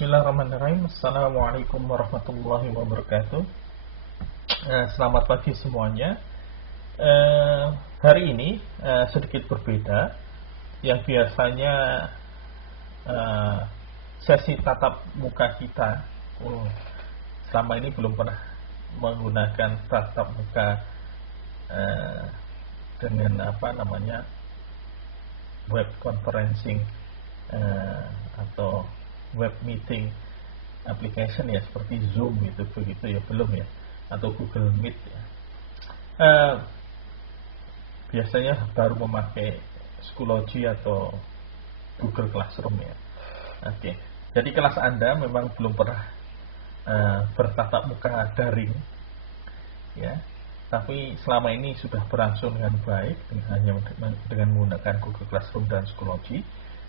Bismillahirrahmanirrahim. Assalamualaikum warahmatullahi wabarakatuh. Selamat pagi semuanya. Hari ini sedikit berbeda. Yang biasanya sesi tatap muka kita selama ini belum pernah menggunakan tatap muka dengan web conferencing atau web meeting application ya, seperti Zoom itu begitu ya, belum ya, atau Google Meet ya. Biasanya baru memakai Schoology atau Google Classroom ya. Oke. Jadi kelas Anda memang belum pernah bertatap muka daring ya, tapi selama ini sudah berlangsung dengan baik hanya dengan menggunakan Google Classroom dan Schoology.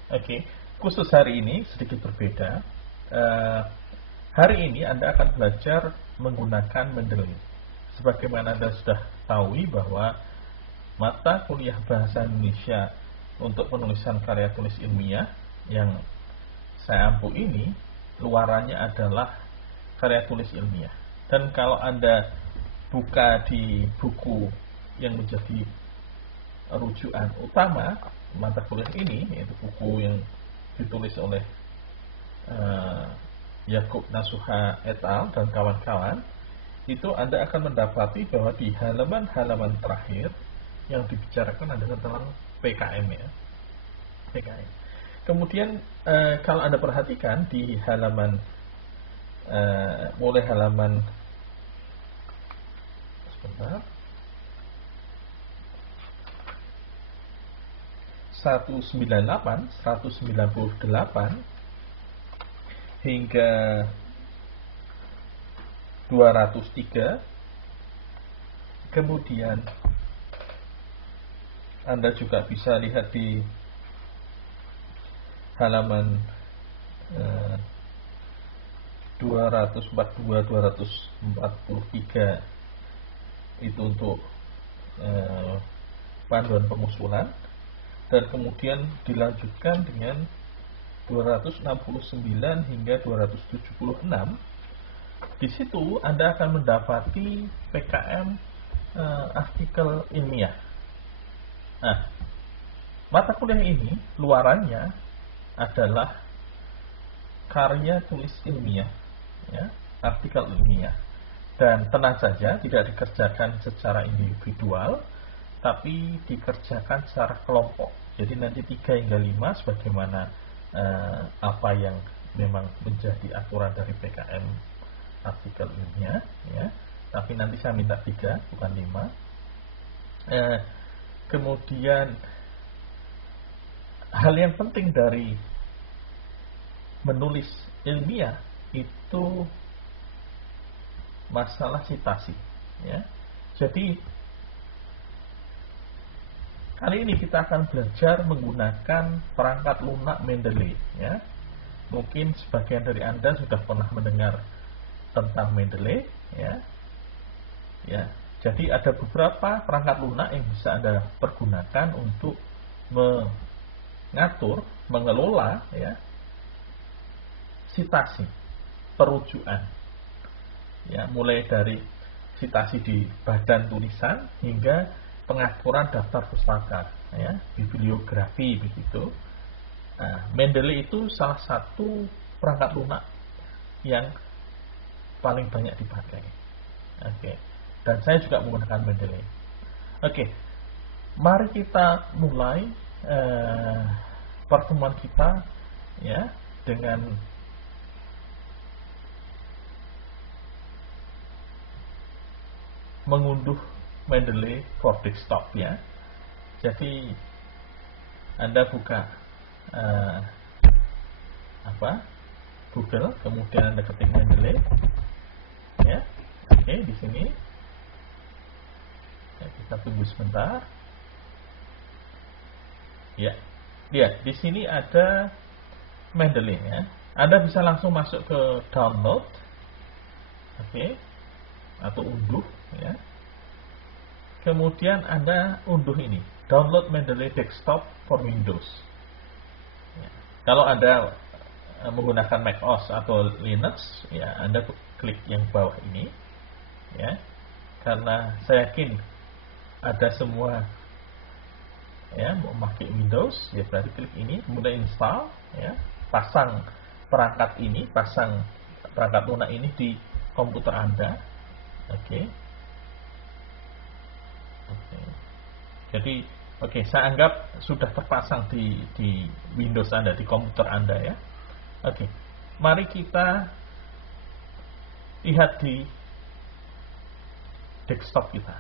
Oke. Khusus hari ini sedikit berbeda. Hari ini Anda akan belajar menggunakan Mendeley. Sebagaimana Anda sudah tahu bahwa mata kuliah Bahasa Indonesia untuk penulisan karya tulis ilmiah yang saya ampu ini luarannya adalah karya tulis ilmiah. Dan kalau Anda buka di buku yang menjadi rujukan utama mata kuliah ini, yaitu buku yang ditulis oleh Yakub Nasuha et al. Dan kawan-kawan, itu Anda akan mendapati bahwa di halaman-halaman terakhir yang dibicarakan adalah tentang PKM ya, PKM. Kemudian kalau Anda perhatikan di halaman mulai halaman 198, 198 hingga 203. Kemudian Anda juga bisa lihat di halaman 242, 243 itu untuk panduan pengusulan. Dan kemudian dilanjutkan dengan 269 hingga 276. Di situ Anda akan mendapati PKM artikel ilmiah. Nah, mata kuliah ini luarannya adalah karya tulis ilmiah, ya, artikel ilmiah. Dan tenang saja, tidak dikerjakan secara individual, tapi dikerjakan secara kelompok. Jadi nanti 3 hingga 5 sebagaimana apa yang memang menjadi aturan dari PKM artikel ilmiah ya. Tapi nanti saya minta 3 bukan 5. Kemudian hal yang penting dari menulis ilmiah itu masalah citasi ya. Jadi kali ini kita akan belajar menggunakan perangkat lunak Mendeley ya. Mungkin sebagian dari Anda sudah pernah mendengar tentang Mendeley ya. Ya, jadi ada beberapa perangkat lunak yang bisa Anda pergunakan untuk mengatur, mengelola ya, citasi, perujukan. Ya, mulai dari citasi di badan tulisan hingga pengaturan daftar pustaka ya, bibliografi begitu. Nah, Mendeley itu salah satu perangkat lunak yang paling banyak dipakai. Oke. Dan saya juga menggunakan Mendeley. Oke. Mari kita mulai pertemuan kita ya dengan mengunduh Mendeley for desktop ya. Jadi Anda buka Google, kemudian Anda ketik Mendeley ya. Oke, di sini ya, kita tunggu sebentar. Ya. Lihat, di sini ada Mendeley ya. Anda bisa langsung masuk ke download. Oke. Atau unduh ya. Kemudian Anda unduh ini, download Mendeley Desktop for Windows ya. Kalau Anda menggunakan Mac OS atau Linux, ya Anda klik yang bawah ini, ya, karena saya yakin ada semua ya memakai Windows, ya berarti klik ini, kemudian install, ya, pasang perangkat ini, pasang perangkat lunak ini di komputer Anda. Oke. Jadi saya anggap sudah terpasang di Windows Anda, di komputer Anda, ya. Oke, mari kita lihat di desktop kita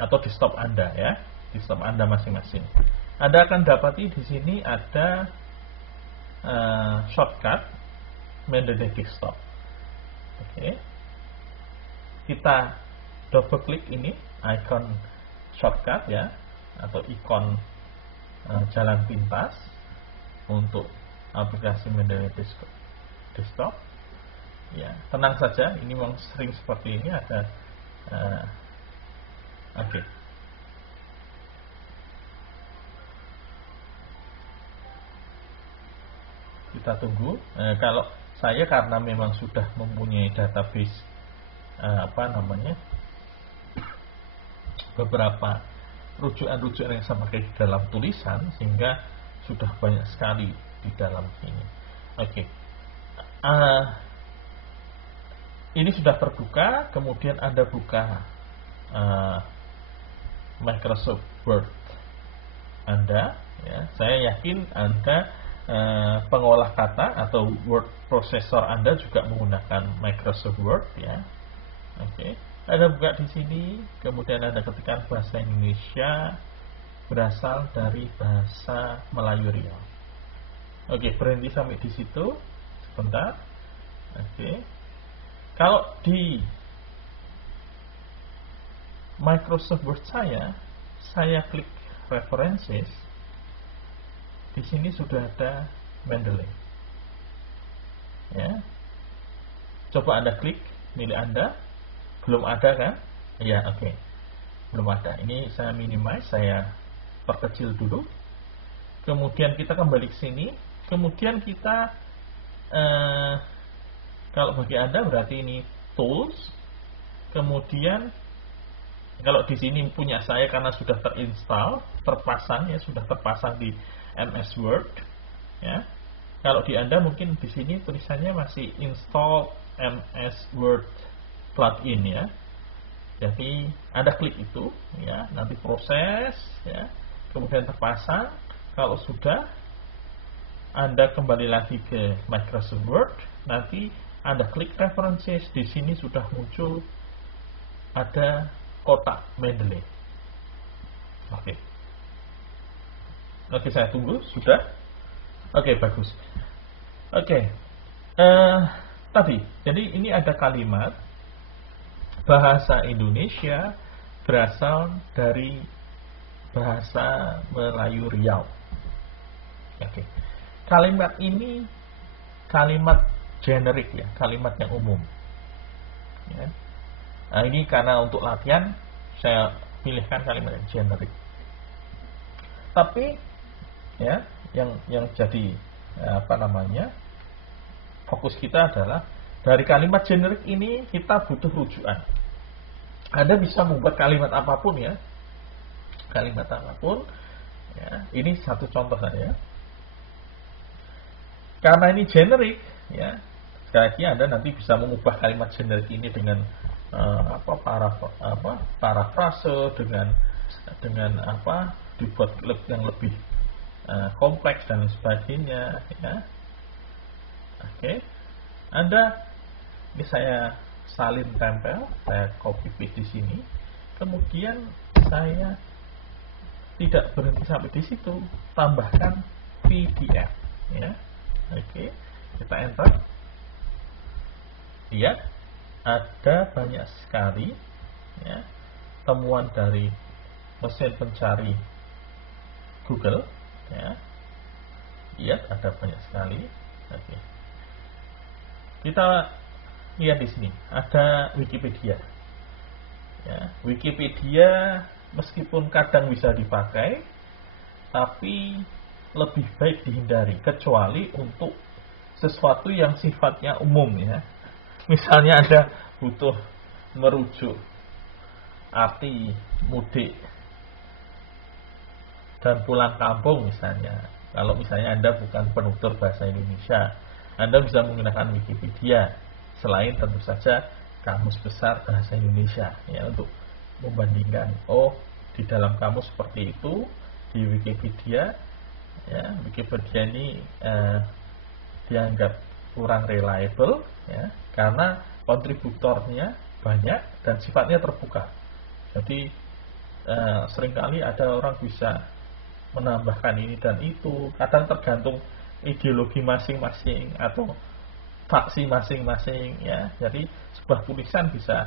atau desktop Anda, ya, desktop Anda masing-masing. Anda akan dapati di sini ada shortcut Mendeley desktop. Oke, kita double klik ini icon shortcut, ya, atau ikon jalan pintas untuk aplikasi Mendeley desktop. Ya, tenang saja, ini memang sering seperti ini ada. Oke. Kita tunggu. Kalau saya karena memang sudah mempunyai database beberapa rujukan-rujukan yang saya pakai di dalam tulisan, sehingga sudah banyak sekali di dalam ini. Oke. Ini sudah terbuka, kemudian Anda buka Microsoft Word Anda, ya. Saya yakin Anda pengolah kata atau word processor Anda juga menggunakan Microsoft Word, ya. Oke. Anda buka di sini, kemudian Anda ketikkan bahasa Indonesia berasal dari bahasa Melayu Riau. Oke, berhenti sampai di situ sebentar. Oke. Kalau di Microsoft Word saya klik references. Di sini sudah ada Mendeley. Ya. Coba Anda klik milik Anda. Belum ada kan? Ya, oke. Belum ada. Ini saya minimize, saya perkecil dulu. Kemudian kita kembali ke sini. Kemudian kita kalau bagi Anda berarti ini tools. Kemudian kalau di sini punya saya karena sudah terinstall, terpasang, ya, sudah terpasang di MS Word, ya. Kalau di Anda mungkin di sini tulisannya masih install MS Word plugin, ya. Jadi Anda klik itu, ya, nanti proses, ya, kemudian terpasang. Kalau sudah, Anda kembali lagi ke Microsoft Word, nanti Anda klik references, di sini sudah muncul ada kotak Mendeley. Oke. Oke, saya tunggu, sudah. Oke, bagus. Oke. Tadi, jadi ini ada kalimat bahasa Indonesia berasal dari bahasa Melayu Riau. Oke. Kalimat ini kalimat generik, ya, kalimat yang umum. Ya. Nah, ini karena untuk latihan saya pilihkan kalimat yang generik. Tapi, ya, yang jadi fokus kita adalah dari kalimat generik ini kita butuh rujukan. Anda bisa membuat kalimat apapun, ya, kalimat apapun, ya. Ini satu contoh saja. Karena ini generik, ya, sekali lagi Anda nanti bisa mengubah kalimat generik ini dengan parafrase, dengan dibuat yang lebih kompleks dan sebagainya, ya. Oke. Anda, ini saya salin tempel, saya copy paste di sini. Kemudian saya tidak berhenti sampai di situ, tambahkan PDF, ya. Oke, kita enter. Lihat, ada banyak sekali, ya, temuan dari mesin pencari Google, ya. Lihat, ada banyak sekali. Oke. Kita lihat di sini, ada Wikipedia. Ya, Wikipedia meskipun kadang bisa dipakai, tapi lebih baik dihindari, kecuali untuk sesuatu yang sifatnya umum ya. Misalnya Anda butuh merujuk arti mudik dan pulang kampung misalnya. Kalau misalnya Anda bukan penutur bahasa Indonesia, Anda bisa menggunakan Wikipedia, selain tentu saja Kamus Besar Bahasa Indonesia ya, untuk membandingkan, oh di dalam kamus seperti itu, di Wikipedia ya, Wikipedia ini dianggap kurang reliable ya, karena kontributornya banyak dan sifatnya terbuka. Jadi seringkali ada orang bisa menambahkan ini dan itu, kadang tergantung ideologi masing-masing atau faksi masing-masing ya. Jadi sebuah tulisan bisa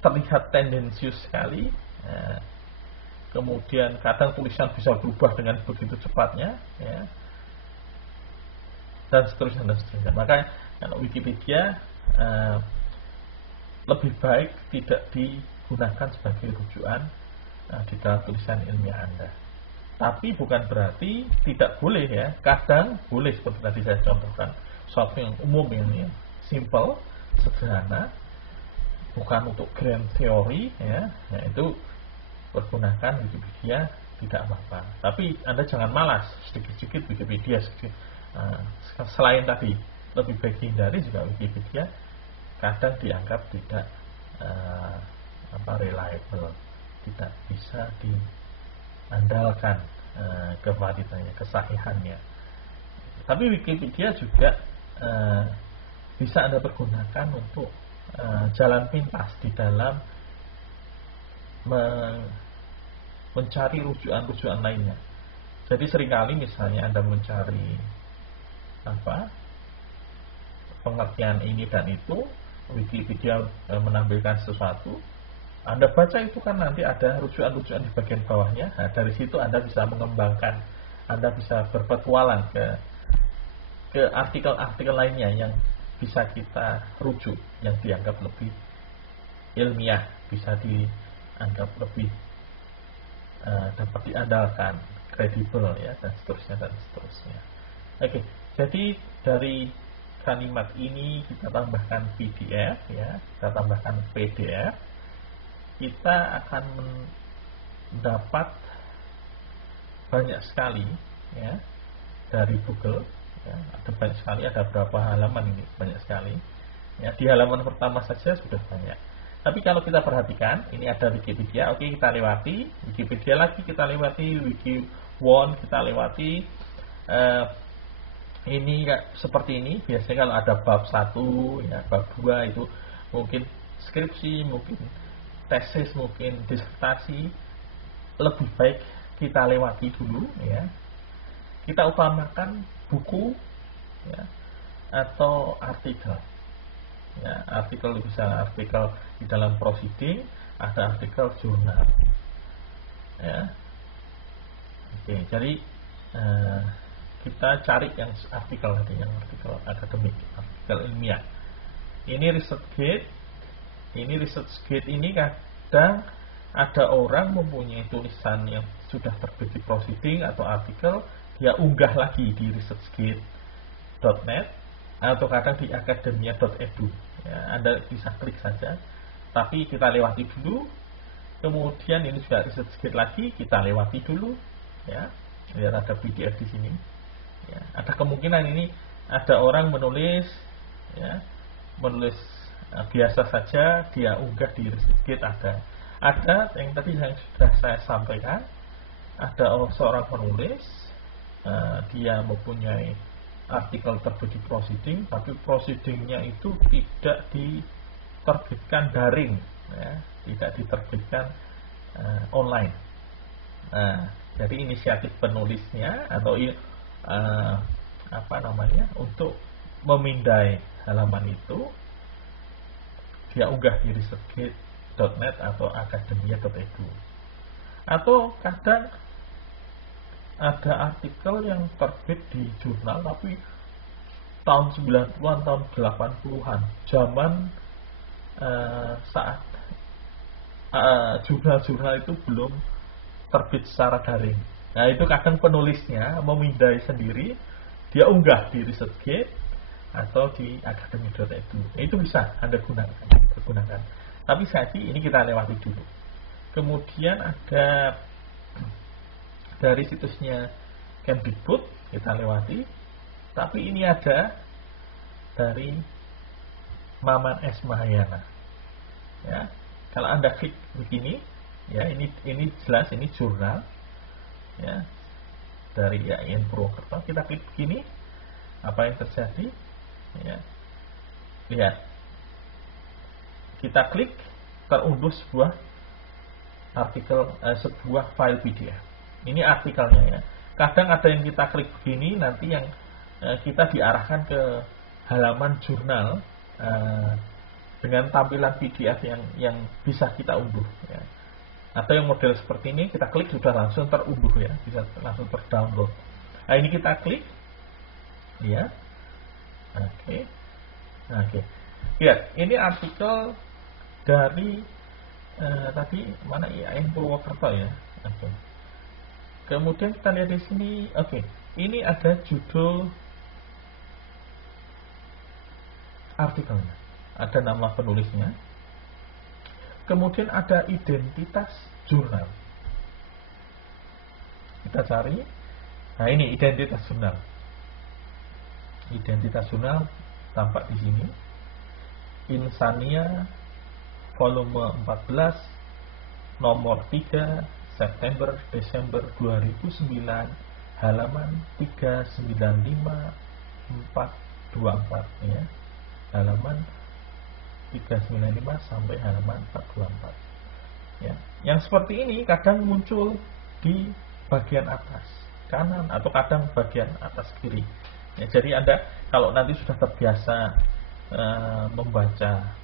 terlihat tendensius sekali ya. Kemudian kadang tulisan bisa berubah dengan begitu cepatnya ya, dan seterusnya dan seterusnya. Makanya kalau Wikipedia lebih baik tidak digunakan sebagai rujukan di dalam tulisan ilmiah Anda. Tapi bukan berarti tidak boleh ya. Kadang boleh, seperti tadi saya contohkan, sesuatu yang umum yang simple, sederhana, bukan untuk grand theory ya, itu pergunakan Wikipedia tidak apa-apa. Tapi Anda jangan malas, sedikit-sedikit Wikipedia sedikit. Selain tadi lebih baik dihindari, juga Wikipedia kadang dianggap tidak reliable, tidak bisa diandalkan kevaliditannya, kesahihannya. Tapi Wikipedia juga bisa Anda pergunakan untuk jalan pintas di dalam mencari rujukan-rujukan lainnya. Jadi seringkali misalnya Anda mencari pengertian ini dan itu, Wikipedia menampilkan sesuatu, Anda baca itu kan nanti ada rujukan-rujukan di bagian bawahnya. Nah, dari situ Anda bisa mengembangkan, Anda bisa berpetualang ke artikel-artikel lainnya yang bisa kita rujuk, yang dianggap lebih ilmiah, bisa dianggap lebih dapat diandalkan, kredibel ya, dan seterusnya dan seterusnya. Oke, jadi dari kalimat ini kita tambahkan PDF ya, kita tambahkan PDF, kita akan mendapat banyak sekali ya dari Google ya, ada banyak sekali, ada berapa halaman ini, banyak sekali ya. Di halaman pertama saja sudah banyak. Tapi kalau kita perhatikan, ini ada Wikipedia, oke, kita lewati Wikipedia, lagi kita lewati Wiki1, kita lewati ini seperti ini. Biasanya kalau ada bab 1 ya, bab 2 itu mungkin skripsi, mungkin tesis, mungkin disertasi, lebih baik kita lewati dulu ya. Kita utamakan buku ya, atau artikel ya, artikel bisa artikel di dalam proceeding, ada artikel jurnal ya. Oke, jadi kita cari yang artikel tadi, yang artikel akademik, artikel ilmiah. Ini ResearchGate. Ini ResearchGate ini kadang ada orang mempunyai tulisan yang sudah terbit di proceeding atau artikel, dia unggah lagi di researchgate.net atau kadang di academia.edu ya, Anda bisa klik saja. Tapi kita lewati dulu. Kemudian ini juga ResearchGate lagi, kita lewati dulu ya. Lihat ada PDF di sini ya. Ada kemungkinan ini ada orang menulis ya, menulis biasa saja, dia unggah di ResearchGate. Ada yang tadi yang sudah saya sampaikan, ada seorang penulis, dia mempunyai artikel terbit di proceeding, tapi proceedingnya itu tidak diterbitkan daring ya, tidak diterbitkan online. Jadi inisiatif penulisnya atau untuk memindai halaman itu, dia unggah di researchgate.net atau academia.edu. Atau kadang ada artikel yang terbit di jurnal tapi tahun 90-an, tahun 80-an, zaman saat jurnal-jurnal itu belum terbit secara daring. Nah, itu kadang penulisnya memindai sendiri, dia unggah di ResearchGate atau di academy.edu. Itu bisa Anda gunakan. Tapi saat ini kita lewati dulu. Kemudian ada dari situsnya Kemdikbud, kita lewati. Tapi ini ada dari Maman S. Mahayana. Ya, kalau Anda klik begini, ya ini jelas ini jurnal, ya, dari IAIN Purwokerto. Kita klik begini, apa yang terjadi? Ya, lihat, kita klik, terunduh sebuah artikel, sebuah file PDF. Ini artikelnya, ya. Kadang ada yang kita klik begini, nanti yang kita diarahkan ke halaman jurnal dengan tampilan PDF yang bisa kita unduh, ya. Atau yang model seperti ini, kita klik sudah langsung terunduh, ya, bisa langsung terdownload. Nah, ini kita klik, ya, oke. Lihat, ini artikel dari tadi mana IAIN Purwokerto, ya. Oke. Kemudian kita lihat di sini, oke. Ini ada judul artikelnya, ada nama penulisnya, kemudian ada identitas jurnal. Kita cari, nah ini identitas jurnal. Identitas jurnal tampak di sini, Insania volume 14 nomor 3 September Desember 2009 halaman 395424, ya. Halaman 395 sampai halaman 424, ya. Yang seperti ini kadang muncul di bagian atas kanan atau kadang bagian atas kiri, ya. Jadi Anda kalau nanti sudah terbiasa membaca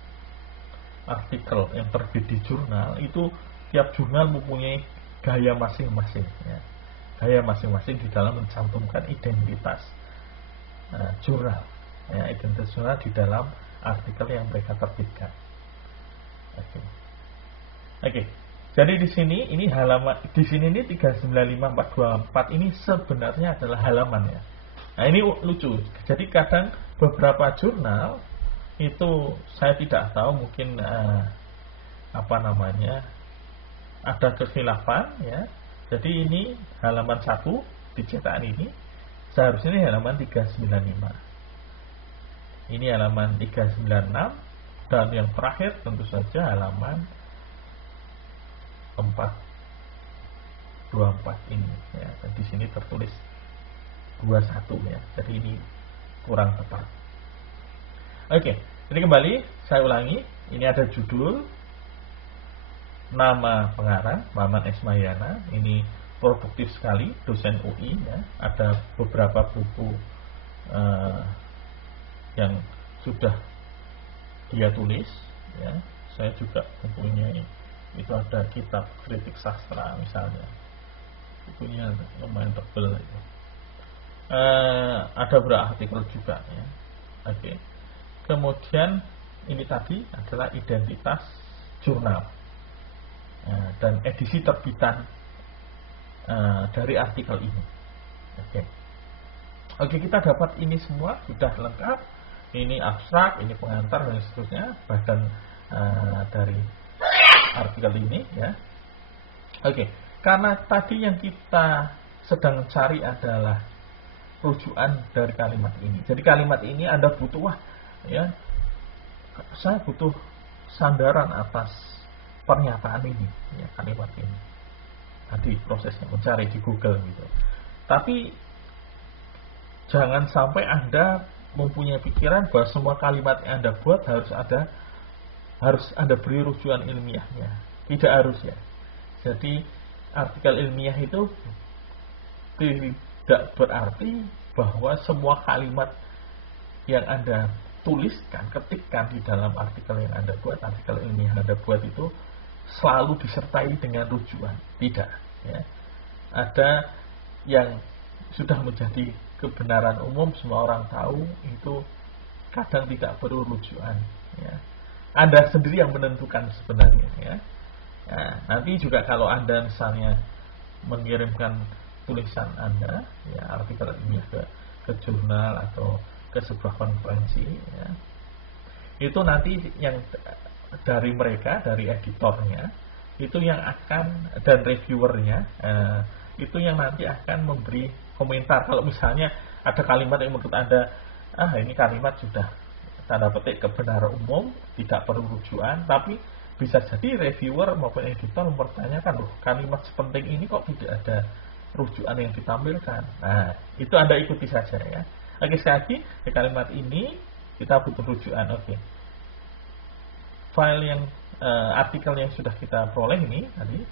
artikel yang terbit di jurnal, itu tiap jurnal mempunyai gaya masing-masing, ya. Gaya masing-masing di dalam mencantumkan identitas jurnal, ya, identitas jurnal di dalam artikel yang mereka terbitkan. Oke. Jadi di sini ini halaman, di sini ini 395424 ini sebenarnya adalah halaman, ya. Nah, ini lucu. Jadi kadang beberapa jurnal itu saya tidak tahu, mungkin apa namanya, ada kekhilafan, ya. Jadi ini halaman 1 di cetakan ini, seharusnya ini halaman 395. Ini halaman 396, dan yang terakhir tentu saja halaman 424 ini, ya. Dan di sini tertulis 21, ya. Jadi ini kurang tepat. Oke, jadi kembali saya ulangi, ini ada judul, nama pengarang Maman S. Mahayana, ini produktif sekali, dosen UI, ya. Ada beberapa buku yang sudah dia tulis, ya. Saya juga mempunyai, itu ada kitab kritik sastra misalnya, bukunya lumayan tebal itu. Ada beberapa artikel juga, ya. Oke. Kemudian ini tadi adalah identitas jurnal, dan edisi terbitan dari artikel ini. Oke, kita dapat ini semua sudah lengkap. Ini abstrak, ini pengantar dan seterusnya, badan dari artikel ini, ya. Oke, karena tadi yang kita sedang cari adalah rujukan dari kalimat ini. Jadi kalimat ini Anda butuh, wah, ya, saya butuh sandaran atas pernyataan ini, ya, kalimat ini. Tadi prosesnya mencari di Google gitu. Tapi jangan sampai Anda mempunyai pikiran bahwa semua kalimat yang Anda buat harus Anda beri rujukan ilmiahnya. Tidak harus, ya. Jadi artikel ilmiah itu tidak berarti bahwa semua kalimat yang Anda tuliskan, ketikkan di dalam artikel yang Anda buat, artikel ilmiah yang Anda buat itu selalu disertai dengan rujukan. Tidak, ya. Ada yang sudah menjadi kebenaran umum, semua orang tahu, itu kadang tidak perlu rujukan, ya. Anda sendiri yang menentukan sebenarnya, ya. Nah, nanti juga kalau Anda misalnya mengirimkan tulisan Anda, ya, artikel ilmiah ke jurnal atau ke sebuah konferensi, ya, itu nanti yang dari mereka, dari editornya, itu yang akan, dan reviewernya, itu yang nanti akan memberi komentar. Kalau misalnya ada kalimat yang menurut Anda, ini kalimat sudah tanda petik kebenaran umum, tidak perlu rujukan, tapi bisa jadi reviewer maupun editor mempertanyakan, loh, kalimat sepenting ini kok tidak ada rujukan yang ditampilkan. Nah, itu Anda ikuti saja, ya. Oke, sekali lagi, di kalimat ini kita butuh rujukan. Oke, file yang artikel yang sudah kita peroleh ini tadi,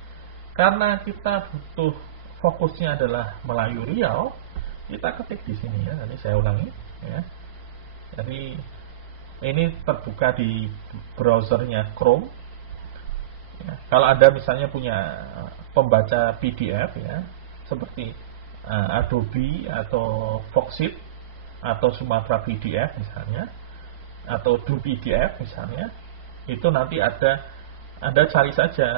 karena kita butuh fokusnya adalah Melayu Riau, kita ketik di sini, ya. Nanti saya ulangi, ya. Jadi ini terbuka di browsernya Chrome. Ya. Kalau Anda misalnya punya pembaca PDF, ya, seperti Adobe atau Foxit atau Sumatra PDF misalnya, atau Do PDF misalnya, itu nanti Anda cari saja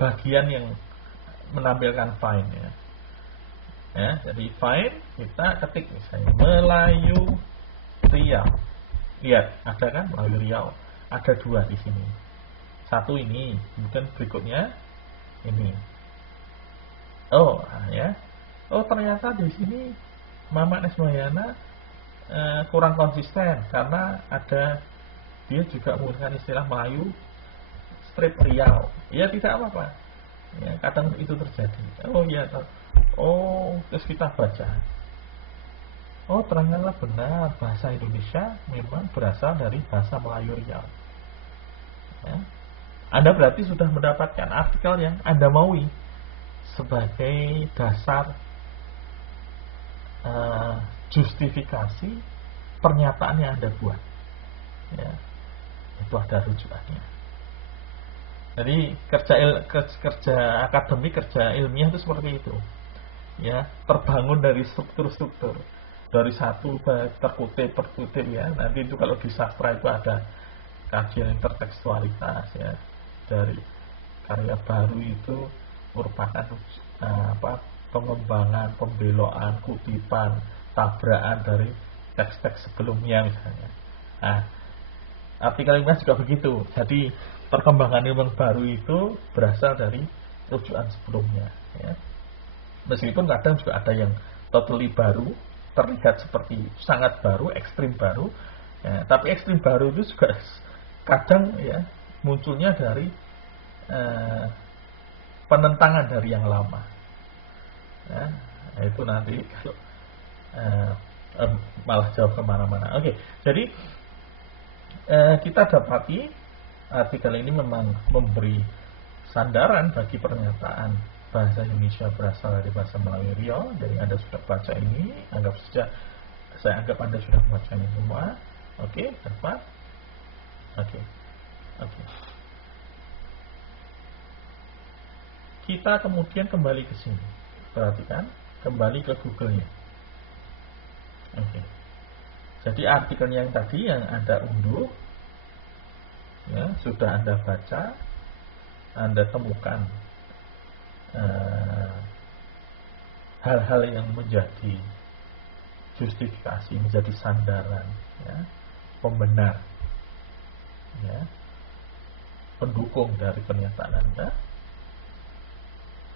bagian yang menampilkan find, ya. Ya, jadi find kita ketik misalnya Melayu Riau. Lihat, ada kan Melayu Riau, ada 2 di sini. Satu ini, kemudian berikutnya ini. Ya. Ternyata di sini Maman Esmayana kurang konsisten karena dia juga menggunakan istilah Melayu strip Riau. Ya, tidak apa-apa. Ya, kadang itu terjadi. Terus kita baca. Ternyata benar, bahasa Indonesia memang berasal dari bahasa Melayu Riau. Ya. Anda berarti sudah mendapatkan artikel yang Anda maui sebagai dasar justifikasi pernyataan yang Anda buat, ya. Itu ada rujukannya. Jadi kerja akademik, kerja ilmiah itu seperti itu, ya, terbangun dari struktur-struktur, dari satu terkutip, ya. Nanti itu kalau di sastra itu ada kajian intertekstualitas, ya, dari karya baru itu merupakan pengembangan, pembelokan, kutipan, tabrakan dari teks-teks sebelumnya misalnya. Nah, artikel ilmiah juga begitu. Jadi perkembangan ilmu baru itu berasal dari rujukan sebelumnya, ya. Meskipun kadang juga ada yang totally baru, terlihat seperti sangat baru, ekstrim baru, ya, tapi ekstrim baru itu juga kadang, ya, munculnya dari penentangan dari yang lama, ya. Itu nanti kalau malah jauh kemana-mana. Oke, jadi kita dapati artikel ini memang memberi sandaran bagi pernyataan bahasa Indonesia berasal dari bahasa Melayu Riau. Jadi Anda sudah baca ini, saya anggap Anda sudah membacanya semua. Oke, dapat. Oke. Kita kemudian kembali ke sini. Perhatikan, kembali ke Google-nya. Oke. Jadi artikel yang tadi yang Anda unduh, ya, sudah Anda baca, Anda temukan hal-hal yang menjadi justifikasi, menjadi sandaran, ya, pembenar, ya, pendukung dari pernyataan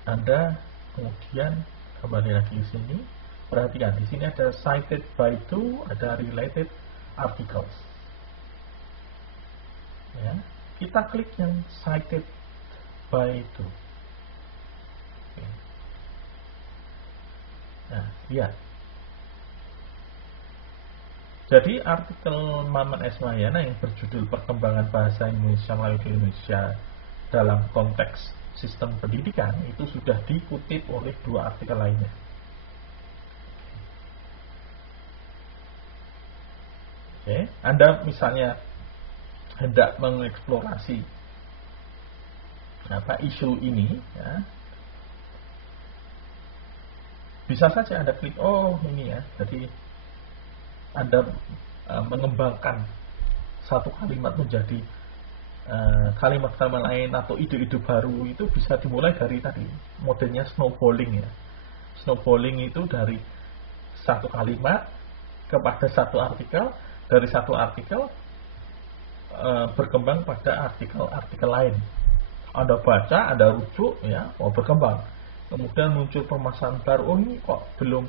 Anda kemudian kembali lagi ke sini. Perhatikan, di sini ada cited by to, ada related articles. Ya, kita klik yang cited by to. Oke. Nah, lihat. Jadi artikel Maman Esmayana yang berjudul Perkembangan Bahasa Indonesia Melayu di Indonesia dalam konteks sistem pendidikan itu sudah dikutip oleh 2 artikel lainnya. Oke, Anda misalnya hendak mengeksplorasi isu ini, ya, bisa saja Anda klik, ini, ya, jadi Anda mengembangkan satu kalimat menjadi kalimat-kalimat lain atau ide-ide baru itu bisa dimulai dari tadi modelnya snowballing ya. Snowballing itu dari satu kalimat kepada satu artikel, dari satu artikel berkembang pada artikel-artikel lain. Anda baca, Anda rujuk ya, berkembang. Kemudian muncul permasalahan baru, oh ini kok belum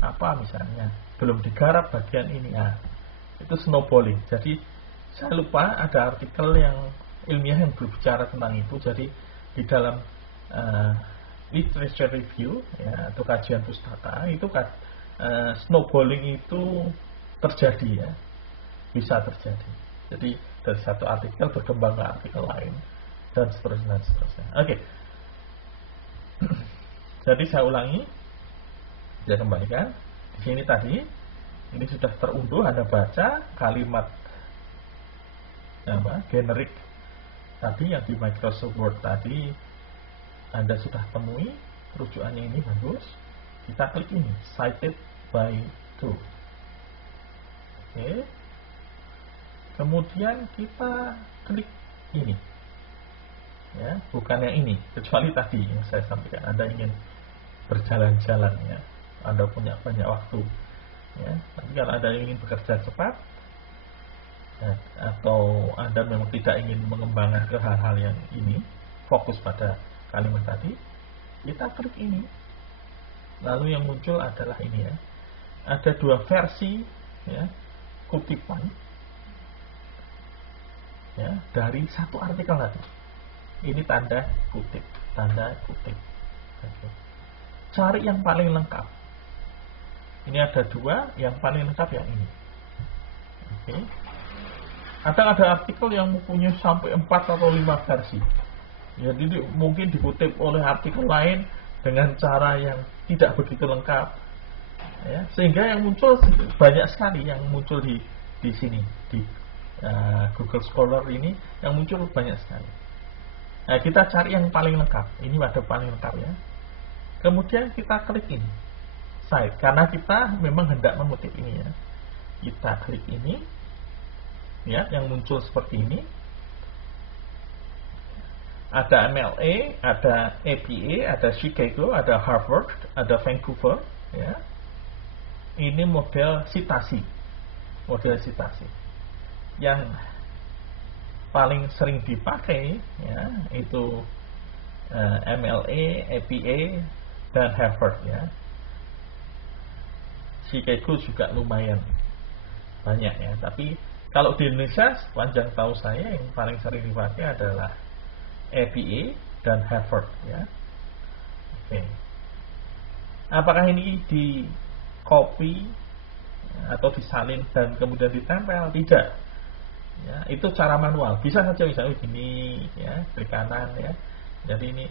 apa misalnya, belum digarap bagian ini. Nah, itu snowballing. Jadi saya lupa ada artikel yang ilmiah yang berbicara tentang itu. Jadi di dalam literature review ya, atau kajian pustaka itu snowballing itu terjadi ya, bisa terjadi. Jadi dari satu artikel berkembang ke artikel lain dan seterusnya dan seterusnya. Oke. Jadi saya ulangi, saya kembalikan. Di sini tadi ini sudah terunduh, Anda baca kalimat generik tadi yang di Microsoft Word tadi, Anda sudah temui rujukannya ini bagus. Kita klik ini, cited by to. Oke. Kemudian kita klik ini. Ya, bukan yang ini, kecuali tadi yang saya sampaikan. Anda ingin berjalan-jalan ya, Anda punya banyak waktu. Ya, tapi kalau Anda ingin bekerja cepat ya, atau Anda memang tidak ingin mengembangkan ke hal-hal yang ini, fokus pada kalimat tadi, kita klik ini. Lalu yang muncul adalah ini ya. Ada dua versi ya, kutipan ya, dari satu artikel tadi. Ini tanda kutip, tanda kutip. Oke. Cari yang paling lengkap. Ini ada dua, yang paling lengkap yang ini. Oke. Ada artikel yang mempunyai sampai 4 atau 5 versi. Jadi mungkin dikutip oleh artikel lain dengan cara yang tidak begitu lengkap. Ya, sehingga yang muncul banyak sekali yang muncul di sini di Google Scholar ini yang muncul banyak sekali. Nah, kita cari yang paling lengkap. Ini ada paling lengkap ya. Kemudian kita klik ini, cite, karena kita memang hendak mengutip ini ya. Kita klik ini, ya, yang muncul seperti ini. Ada MLA, ada APA, ada Chicago, ada Harvard, ada Vancouver, ya. Ini model citasi, yang paling sering dipakai ya itu MLA, APA, dan Harvard ya. Chicago juga lumayan banyak ya. Tapi kalau di Indonesia sepanjang tahu saya yang paling sering dipakai adalah APA dan Harvard ya. Oke. Apakah ini di copy atau disalin dan kemudian ditempel? Tidak. Ya, itu cara manual. Bisa saja misalnya begini ya, klik kanan ya. Jadi ini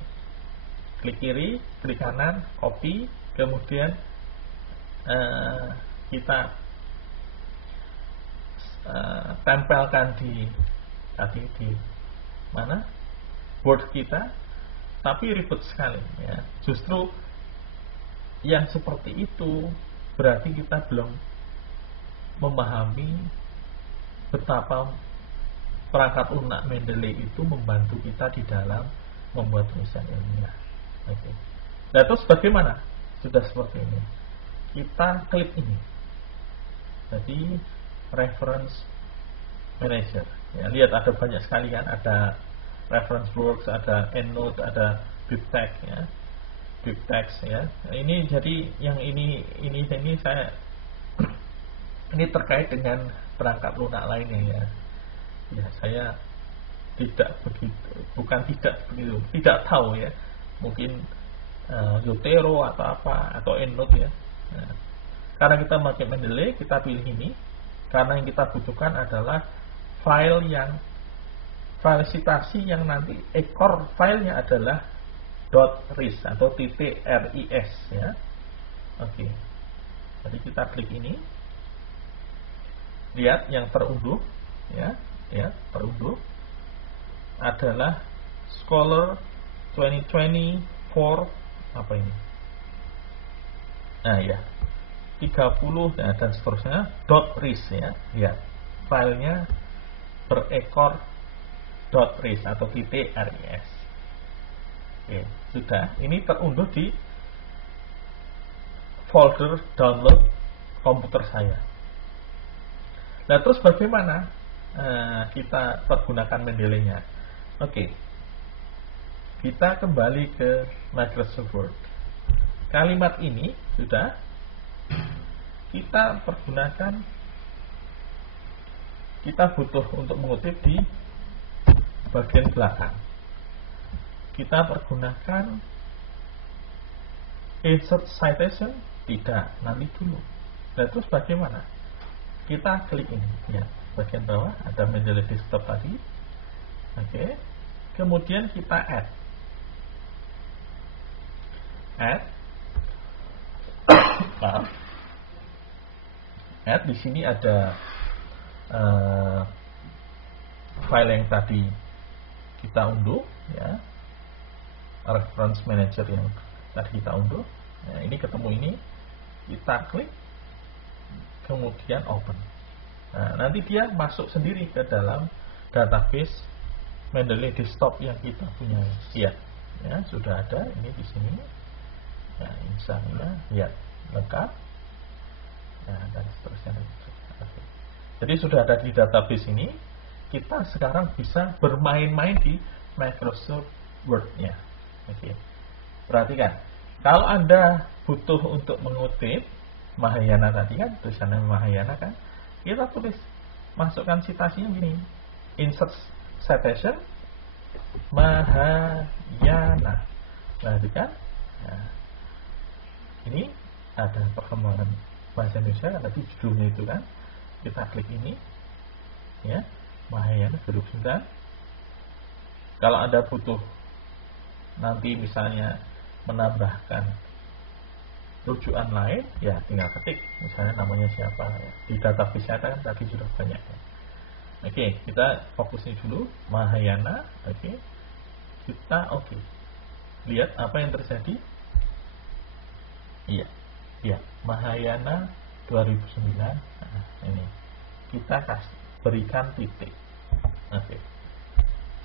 klik kiri, klik kanan, copy, kemudian kita tempelkan di mana? Word kita. Tapi ribet sekali ya. Justru yang seperti itu berarti kita belum memahami betapa perangkat lunak Mendeley itu membantu kita di dalam membuat tulisan ilmiah. Oke. Nah, terus bagaimana? Sudah seperti ini. Kita klik ini. Jadi reference manager. Ya, lihat ada banyak sekali kan. Ada reference works, ada EndNote, ada BibTeX ya. BibTeX ya. Nah, ini jadi yang ini saya ini terkait dengan perangkat lunak lainnya ya. Ya, saya tidak tahu ya. Mungkin Zotero atau apa atau EndNote ya. Nah, karena kita pakai Mendeley, kita pilih ini. Karena yang kita butuhkan adalah file citasi yang nanti ekor filenya adalah .ris atau .ris ya. Oke. Jadi kita klik ini. Lihat yang terunduh ya, terunduh adalah Scholar 2024 apa ini? Nah ya, 30 dan seterusnya .ris ya. Lihat filenya berekor .ris atau .ris. Oke, sudah. Ini terunduh di folder download komputer saya. Nah, terus bagaimana kita pergunakan Mendeley-nya? Oke, kita kembali ke Microsoft Word. Kalimat ini sudah kita pergunakan. Kita butuh untuk mengutip di bagian belakang. Kita pergunakan insert citation, tidak, nanti dulu. Nah, terus bagaimana? Kita klik ini, ya, bagian bawah ada Mendeley desktop tadi. Oke. Kemudian kita add. Add di sini ada file yang tadi kita unduh, ya, reference manager yang tadi kita unduh. Nah, ini ketemu ini, kita klik, kemudian open. Nah, nanti dia masuk sendiri ke dalam database Mendeley desktop yang kita punya. Lihat, ya, sudah ada ini di sini. Nah, misalnya, lihat, lengkap. Nah, dan seterusnya. Jadi sudah ada di database ini. Kita sekarang bisa bermain-main di Microsoft Word-nya. Oke. Perhatikan, kalau Anda butuh untuk mengutip Mahayana tadi kan, tulisannya Mahayana kan, kita tulis, masukkan citasinya gini, insert citation Mahayana. Perhatikan, nah, ini ada perkembangan bahasa Indonesia, tadi judulnya itu kan, kita klik ini, ya, Mahayana 2009. Kalau Anda butuh nanti misalnya menambahkan rujukan lain, ya tinggal ketik misalnya namanya siapa, ya. Di database saya kan tadi sudah banyak, ya. Oke, kita fokusnya dulu Mahayana. Oke, kita lihat apa yang terjadi. Iya, ya, Mahayana 2009. Nah, ini kita berikan titik. Oke.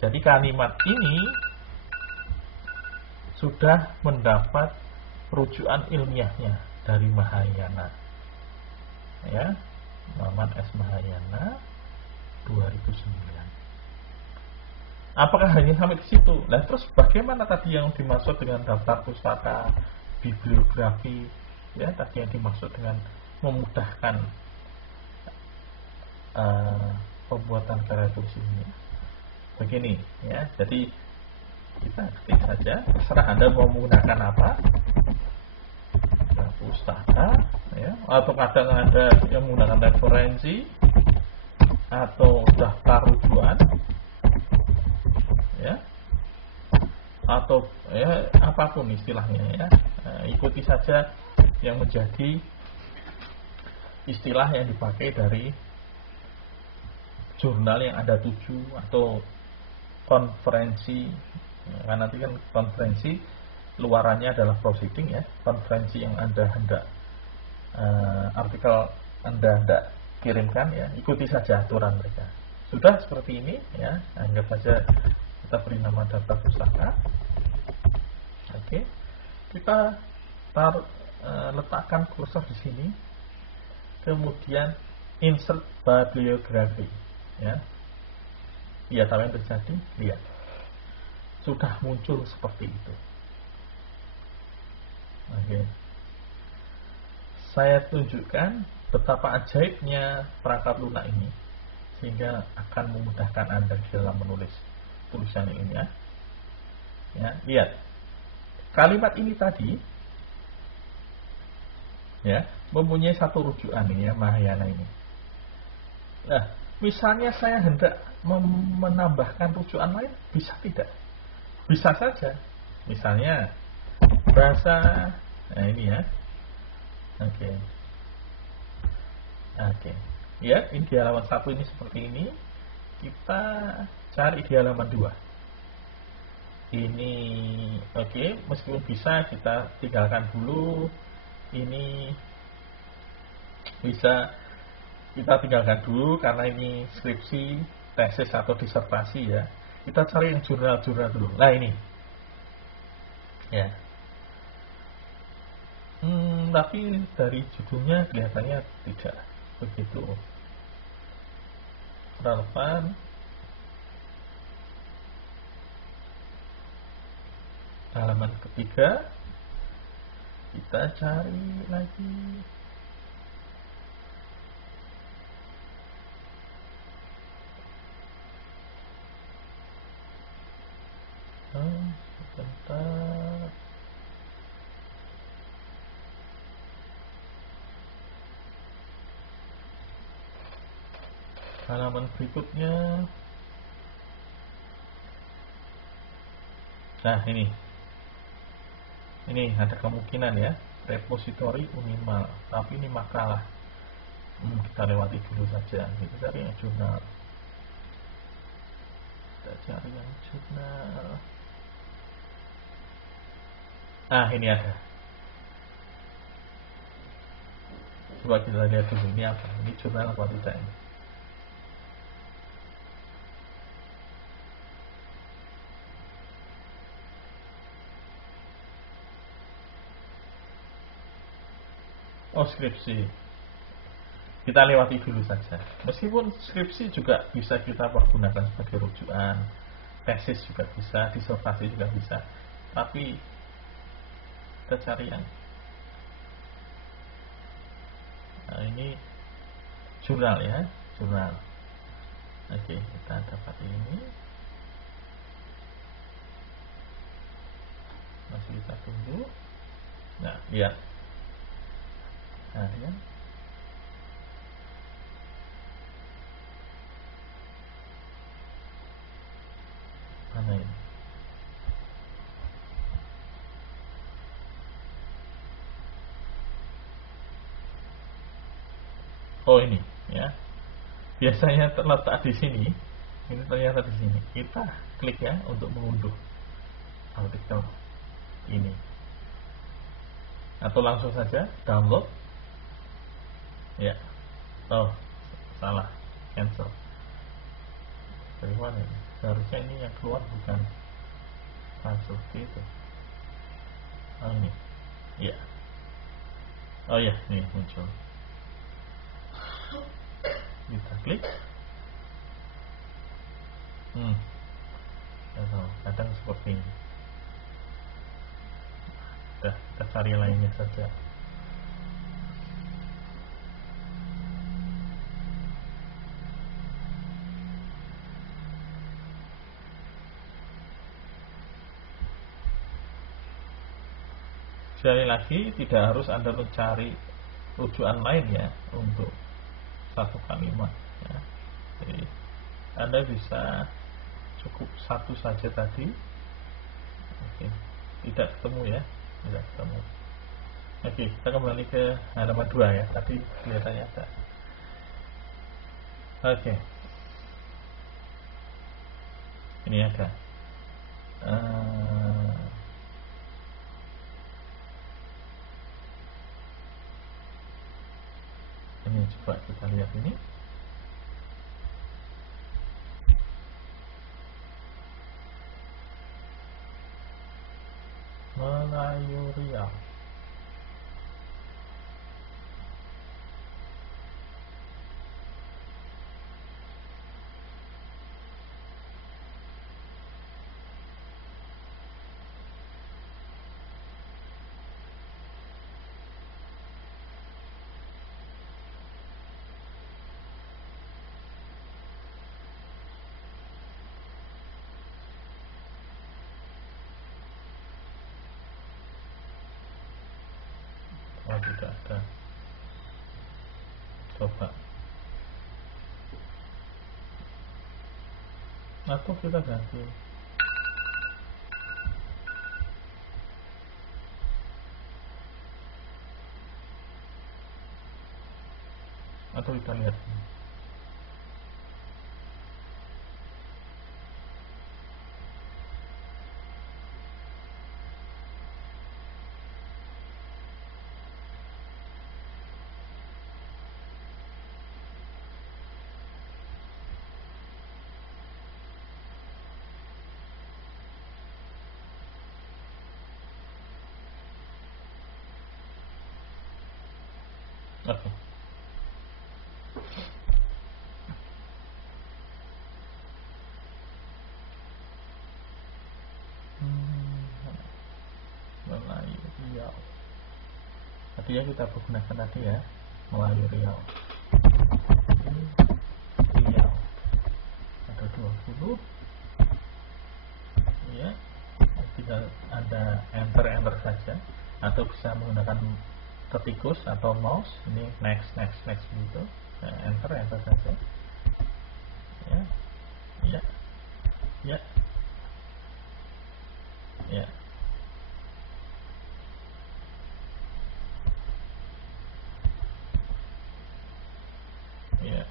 Jadi kalimat ini sudah mendapat rujukan ilmiahnya dari Mahayana, ya, Muhammad S. Mahayana 2009. Apakah hanya sampai di situ? Nah, terus bagaimana tadi yang dimaksud dengan daftar pustaka, bibliografi, ya, tadi yang dimaksud dengan memudahkan pembuatan karya tulis ini? Begini, ya, jadi kita ketik saja, terserah Anda mau menggunakan apa, pustaka, ya, atau kadang ada yang menggunakan referensi atau daftar rujukan, ya, atau ya apapun istilahnya, ya. Nah, ikuti saja yang menjadi istilah yang dipakai dari jurnal yang Anda tuju atau konferensi. Kan nanti kan konferensi luarannya adalah proceeding, ya, konferensi yang Anda hendak artikel Anda hendak kirimkan, ya, ikuti saja aturan mereka. Sudah seperti ini, ya, anggap saja kita beri nama daftar pustaka. Oke, kita letakkan kursor di sini, kemudian insert bibliografi, ya. Lihat apa yang terjadi, lihat, sudah muncul seperti itu. Oke. Saya tunjukkan betapa ajaibnya perangkat lunak ini, sehingga akan memudahkan Anda dalam menulis tulisan ini, ya. Ya, lihat. Kalimat ini tadi, ya, mempunyai satu rujukan ini, ya, Mahayana ini. Nah, misalnya saya hendak menambahkan rujukan lain, bisa tidak? Bisa saja. Misalnya bahasa, nah ini, ya. Oke. Ya, ini di halaman 1 ini seperti ini. Kita cari di halaman 2. Ini meskipun bisa kita tinggalkan dulu. Ini bisa kita tinggalkan dulu karena ini skripsi, tesis atau disertasi, ya. Kita cari yang jurnal-jurnal dulu. Nah ini, ya. Tapi dari judulnya kelihatannya tidak begitu relevan. Halaman ketiga, kita cari lagi. Sebentar. Halaman berikutnya. Nah ini ada kemungkinan ya, repositori Unimal, tapi ini makalah. Kita lewati dulu saja. Kita cari yang jurnal. Nah ini ada. Coba kita lihat dulu, ini apa? Ini jurnal apa tidak ini? Oh, skripsi. Kita lewati dulu saja. Meskipun skripsi juga bisa kita pergunakan sebagai rujukan, tesis juga bisa, disertasi juga bisa. Tapi kita cari yang ini jurnal ya, jurnal. Oke, kita dapat ini. Masih kita tunggu. Nah, lihat. Nah, ya. Mana ini? Oh ini ya. Biasanya terletak di sini. Ini ternyata di sini. Kita klik ya untuk mengunduh artikel ini. Atau langsung saja download. Ya. Oh, salah. Cancel. Dari mana ini? Seharusnya ini yang keluar bukan langsung itu. Oh ini. Ya. Oh ya, ini muncul. Kita klik. Kadang seperti ini. Kita cari lainnya saja. Sekali lagi, tidak harus Anda mencari rujukan lain ya untuk satu kalimat ya. Jadi Anda bisa cukup satu saja tadi. Oke. Tidak ketemu ya, tidak ketemu. Oke, kita kembali ke halaman 2 ya. Tadi kelihatannya ada. Oke. Ini ada. Ini coba kita lihat ini. Melayu Riau. Oh, tidak ada. Coba. Atau kita ganti. Atau kita lihat. Oke. Melayu Riau. Artinya kita gunakan tadi ya, Melayu Riau. Riau. Ada 20. Ya. Tinggal ada enter saja, atau bisa menggunakan ketikus atau mouse. Ini next gitu. Nah, enter saja. Ya. Ya. Ya. Ya. Ya.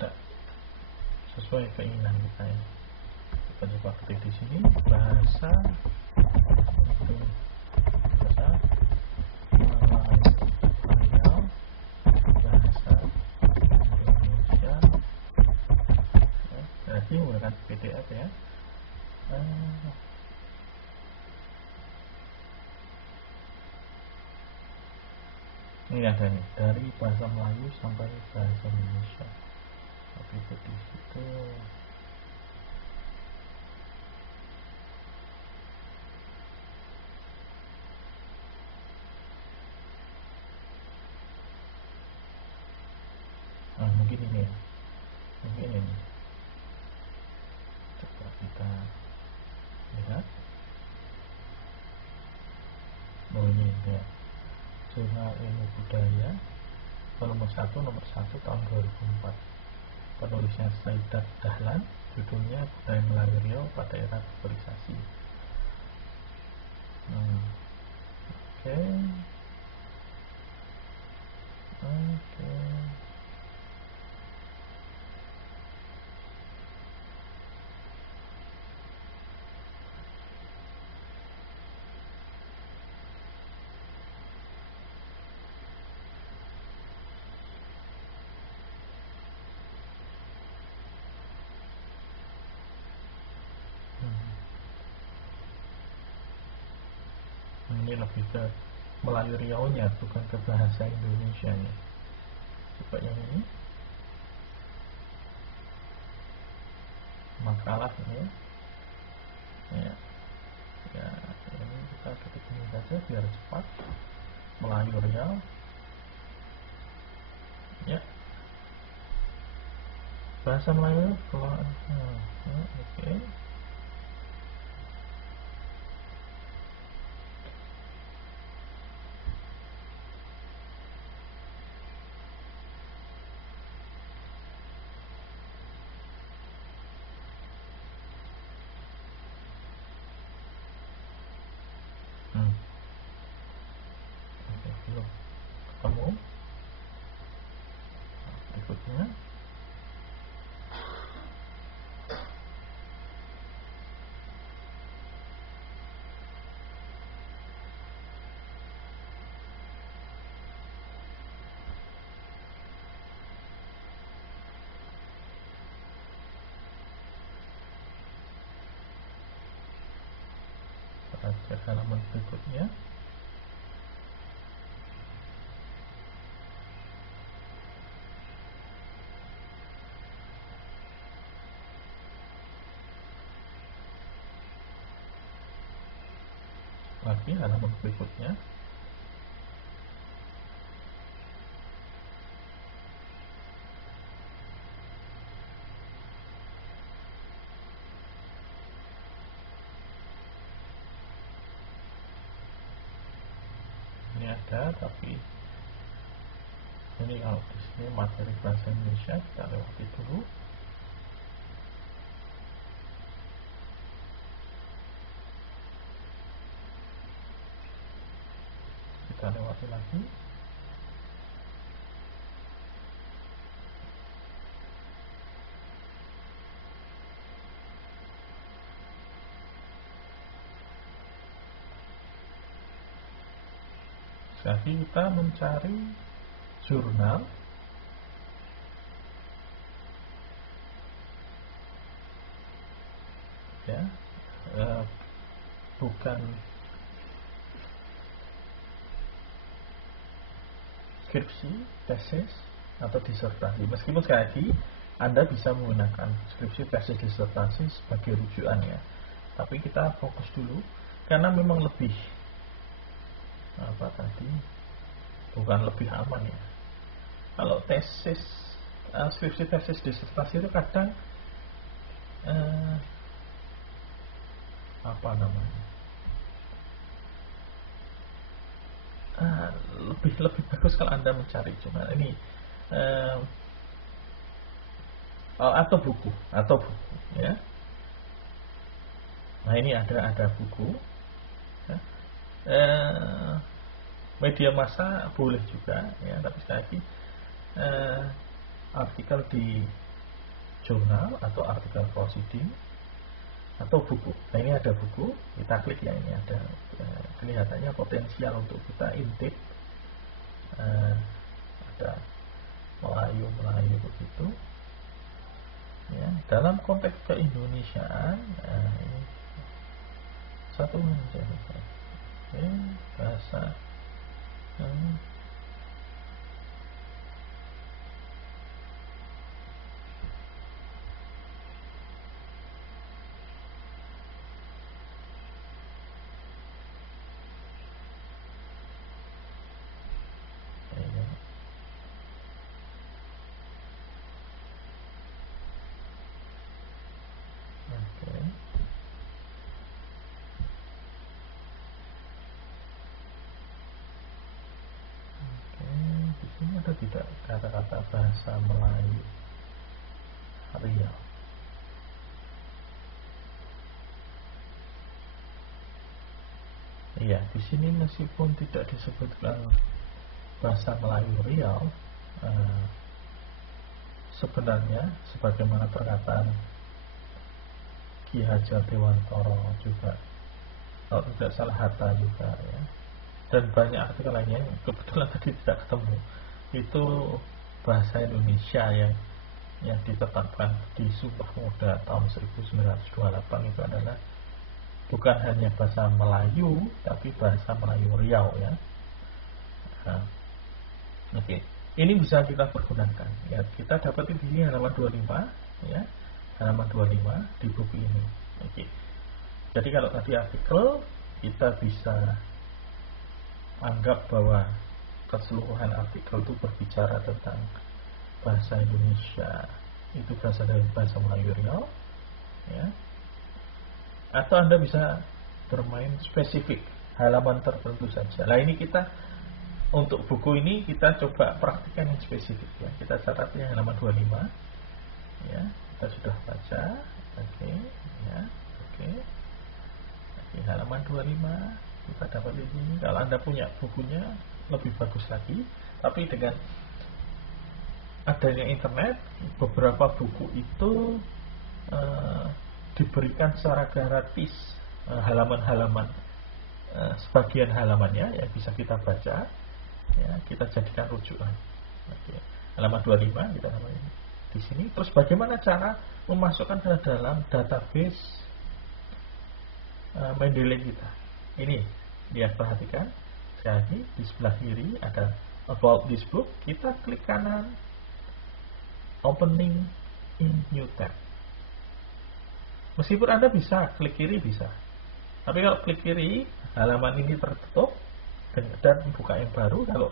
Kita sesuai keinginan kita ya. Kita coba ketik di sini bahasa Melayu Riau, bahasa Indonesia. Ya, berarti menggunakan PDF ya. Ini ada nih, dari bahasa Melayu sampai bahasa Indonesia. Tapi itu di situ. Mungkin ini ya. Mungkin ini. Coba kita lihat. Ini ya. Jurnal Ilmu Budaya volume 1 nomor 1 tahun 2004. Penulisnya Saidat Dahlan, judulnya Budaya Melayu Riau pada Era Globalisasi. Oke. Ini lebih ke Melayu Riau-nya, bukan ke bahasa Indonesia-nya. Coba yang ini. Makalah ini ya. Ya, ini kita ketik ini saja biar cepat. Melayu Riau. Ya. Bahasa Melayu kalau oke. Belum ketemu. Berikutnya pada halaman berikutnya. Lagi halaman berikutnya. ada, tapi ini kalau di sini materi bahasa Indonesia kita lewati dulu. Kita lewati lagi. Jadi kita mencari jurnal ya, bukan skripsi, tesis atau disertasi. Meskipun sekali lagi Anda bisa menggunakan skripsi, tesis, disertasi sebagai rujukan ya, tapi kita fokus dulu karena memang lebih bukan lebih aman ya. Kalau tesis, skripsi, tesis, disertasi itu kadang lebih bagus kalau Anda mencari cuma ini atau buku ya. Nah ini ada buku ya. Media massa boleh juga ya, tapi sekali lagi artikel di jurnal atau artikel proceeding atau buku. Nah ini ada buku, kita klik ya, ini ada kelihatannya potensial untuk kita intip, ada Melayu begitu ya. Dalam konteks keindonesiaan ini satu bahasa ada tidak kata-kata bahasa Melayu Riau? Iya, di sini meskipun tidak disebutkan bahasa Melayu Riau, sebenarnya sebagaimana perkataan Ki Hajar Dewantoro juga, kalau tidak salah Hatta juga ya, dan banyak artikel lainnya yang kebetulan tadi tidak ketemu, itu bahasa Indonesia yang ditetapkan di Sumpah Pemuda tahun 1928 itu adalah bukan hanya bahasa Melayu tapi bahasa Melayu Riau ya. Nah, oke. Ini bisa kita pergunakan ya. Kita dapat di sini halaman 25 ya. Halaman 25 di buku ini. Oke. Jadi kalau tadi artikel kita bisa anggap bahwa keseluruhan artikel itu berbicara tentang bahasa Indonesia, itu berasal dari bahasa Melayu Riau ya. Atau Anda bisa bermain spesifik halaman tertentu saja. Nah ini kita untuk buku ini kita coba praktikkan yang spesifik ya. Kita catatnya halaman 25 ya. Kita sudah baca. Oke ya. Oke, halaman 25 kita dapat di sini. Kalau Anda punya bukunya lebih bagus lagi, tapi dengan adanya internet beberapa buku itu diberikan secara gratis halaman-halaman, sebagian halamannya yang bisa kita baca ya, kita jadikan rujukan. Oke. Halaman 25 kita namanya di sini. Terus bagaimana cara memasukkan ke dalam database Mendeley kita ini, lihat, perhatikan sekali lagi di sebelah kiri ada about this book, kita klik kanan, opening in new tab. Meskipun Anda bisa klik kiri bisa, tapi kalau klik kiri halaman ini tertutup dan buka yang baru. Kalau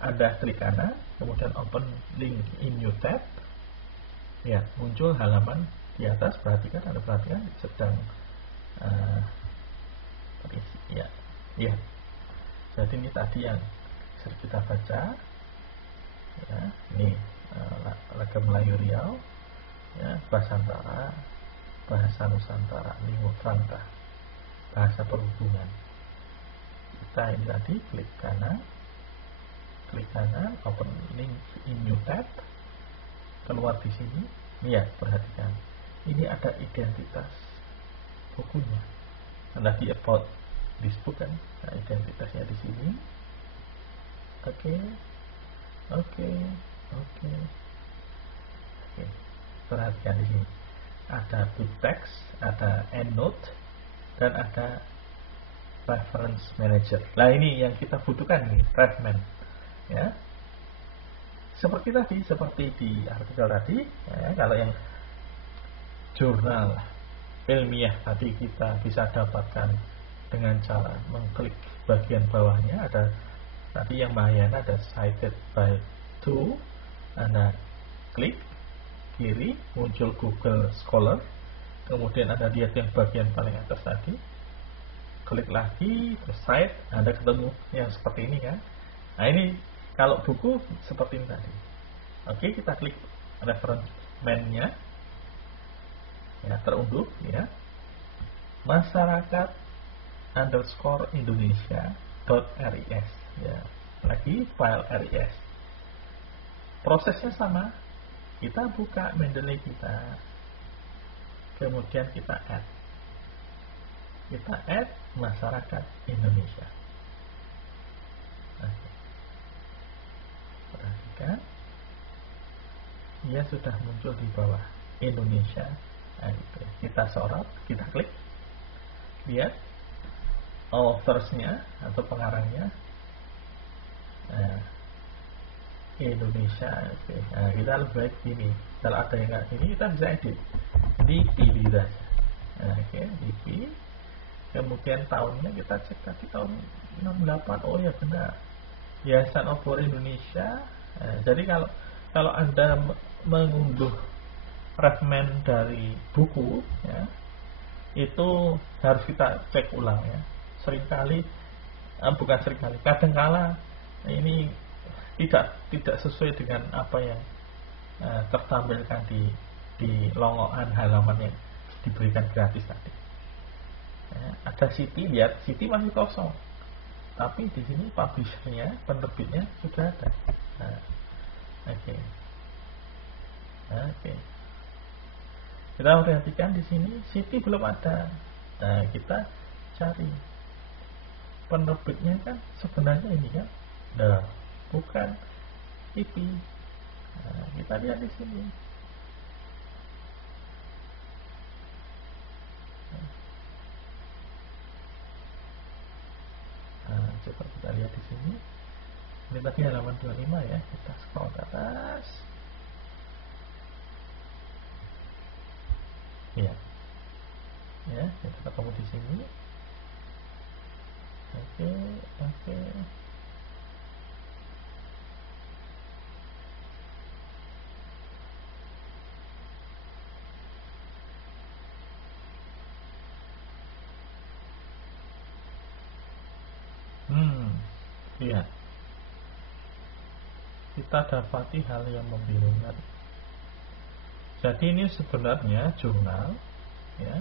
Anda klik kanan kemudian open link in new tab ya, muncul halaman di atas. Perhatikan, Anda perhatikan sedang ya Jadi ini tadi yang sering kita baca, ya, ini Laga Melayu Riau, ya, Basantara, Bahasa Nusantara, Lingua Franca, Bahasa Perhubungan. Kita ini tadi klik kanan, open link in new tab, keluar di sini. Lihat, perhatikan, ini ada identitas bukunya. Tadi about this book kan, nah, identitasnya di sini. Oke. Perhatikan di sini. Ada book text, ada endnote, dan ada reference manager. Nah, ini yang kita butuhkan nih, reference, ya. Seperti di artikel tadi, ya, kalau yang jurnal ilmiah tadi kita bisa dapatkan dengan cara mengklik bagian bawahnya. Ada tadi yang Mahayana ada cited by to, Anda klik kiri muncul Google Scholar, kemudian Anda lihat yang bagian paling atas tadi, klik lagi terus cite, Anda ketemu yang seperti ini kan. Nah, ini kalau buku seperti ini tadi. Oke, kita klik reference man-nya, ya, terunduh, ya, masyarakat _Indonesia.ris, ya, lagi file RIS. Prosesnya sama, kita buka Mendeley kita, kemudian kita add masyarakat Indonesia. Perhatikan, dia sudah muncul di bawah Indonesia. Nah, kita sorot, kita klik, lihat authors-nya atau pengarangnya, Indonesia. Nah, kita lebih baik ini. Kalau ada yang nggak ini, kita bisa edit, dipilih saja. Dipilih. Kemudian tahunnya kita cek tadi tahun 68. Oh ya benar, Yayasan Obor Indonesia. Jadi kalau Anda mengunduh fragmen dari buku, ya, itu harus kita cek ulang, ya. Kadangkala ini tidak sesuai dengan apa yang tertampilkan di lowongan halaman yang diberikan gratis tadi. Ada City, lihat City masih kosong, tapi di sini publishernya, penerbitnya sudah ada. Oke. Kita perhatikan di sini City belum ada. Nah, kita cari penerbitnya kan sebenarnya ini kan, bukan IP. Nah, kita lihat di sini. Coba kita lihat di sini. Ini tadi halaman 25, ya. Kita scroll ke atas. Ya, kita ketemu di sini. Oke. Iya. Kita dapati hal yang membingungkan. Jadi ini sebenarnya jurnal, ya.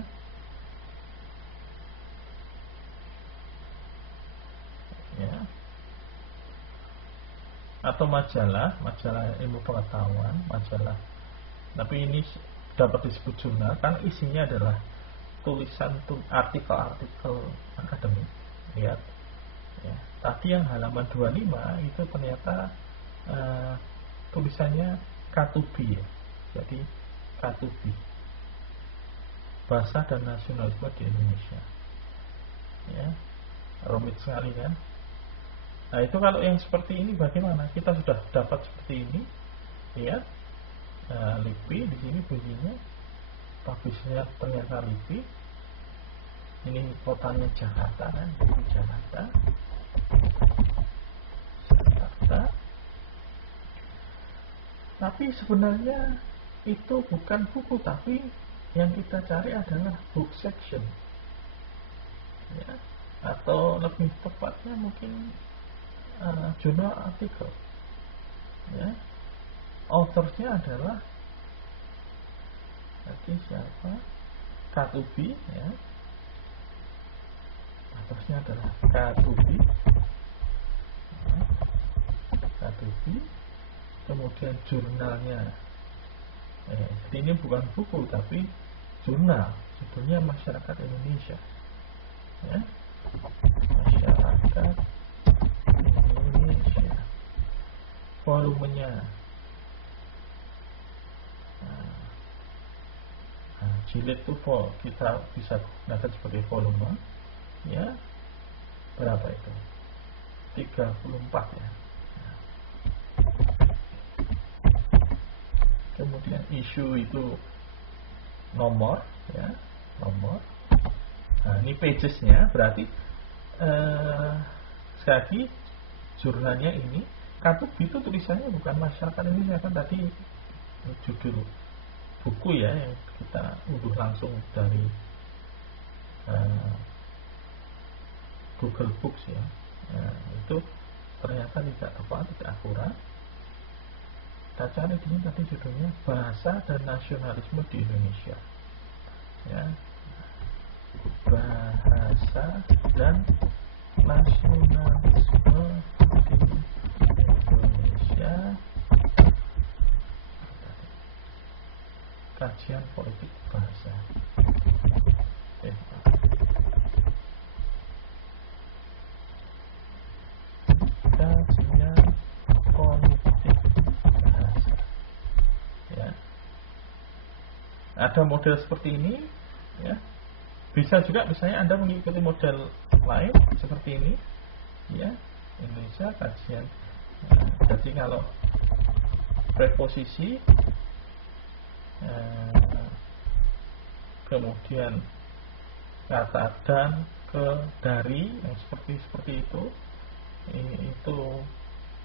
Atau majalah ilmu pengetahuan, majalah. Tapi ini dapat disebut jurnal kan isinya adalah tulisan artikel-artikel akademik. Lihat. Ya. Tadi yang halaman 25 itu ternyata tulisannya K2B, ya. Jadi K2B, Bahasa dan Nasionalisme di Indonesia, ya. Rumit sekali kan. Nah, itu kalau yang seperti ini bagaimana? Kita sudah dapat seperti ini, lihat, LIPI di sini bunyinya, publisnya ternyata LIPI. Ini kotanya Jakarta kan, Jakarta. Tapi sebenarnya itu bukan buku, tapi yang kita cari adalah book section, ya. atau lebih tepatnya mungkin jurnal artikel, ya. Autorsnya adalah tadi siapa? K2B, ya. Autorsnya adalah K2B, ya. K2B. Kemudian jurnalnya, jadi ini bukan buku tapi jurnal, judulnya Masyarakat Indonesia, ya. Masyarakat Indonesia. Volumenya, jilid itu kita bisa gunakan sebagai volume, ya. Berapa itu? 34, ya. Kemudian isu itu nomor, ya, nomor. Nah, ini pagesnya berarti sekali lagi jurnalnya ini K2B itu tulisannya bukan Masyarakat Indonesia, kan tadi judul buku, ya, yang kita unduh langsung dari Google Books, ya. Nah, itu ternyata tidak tepat, tidak akurat. Kita cari di sini tadi judulnya Bahasa dan Nasionalisme di Indonesia, ya. Bahasa dan Nasionalisme di Indonesia, kajian politik bahasa. Kajian politik bahasa, ya. Ada model seperti ini, ya. Bisa juga misalnya Anda mengikuti model lain seperti ini, ya. Indonesia kajian. Jadi kalau preposisi, kemudian kata dan, ke, dari, yang seperti itu, itu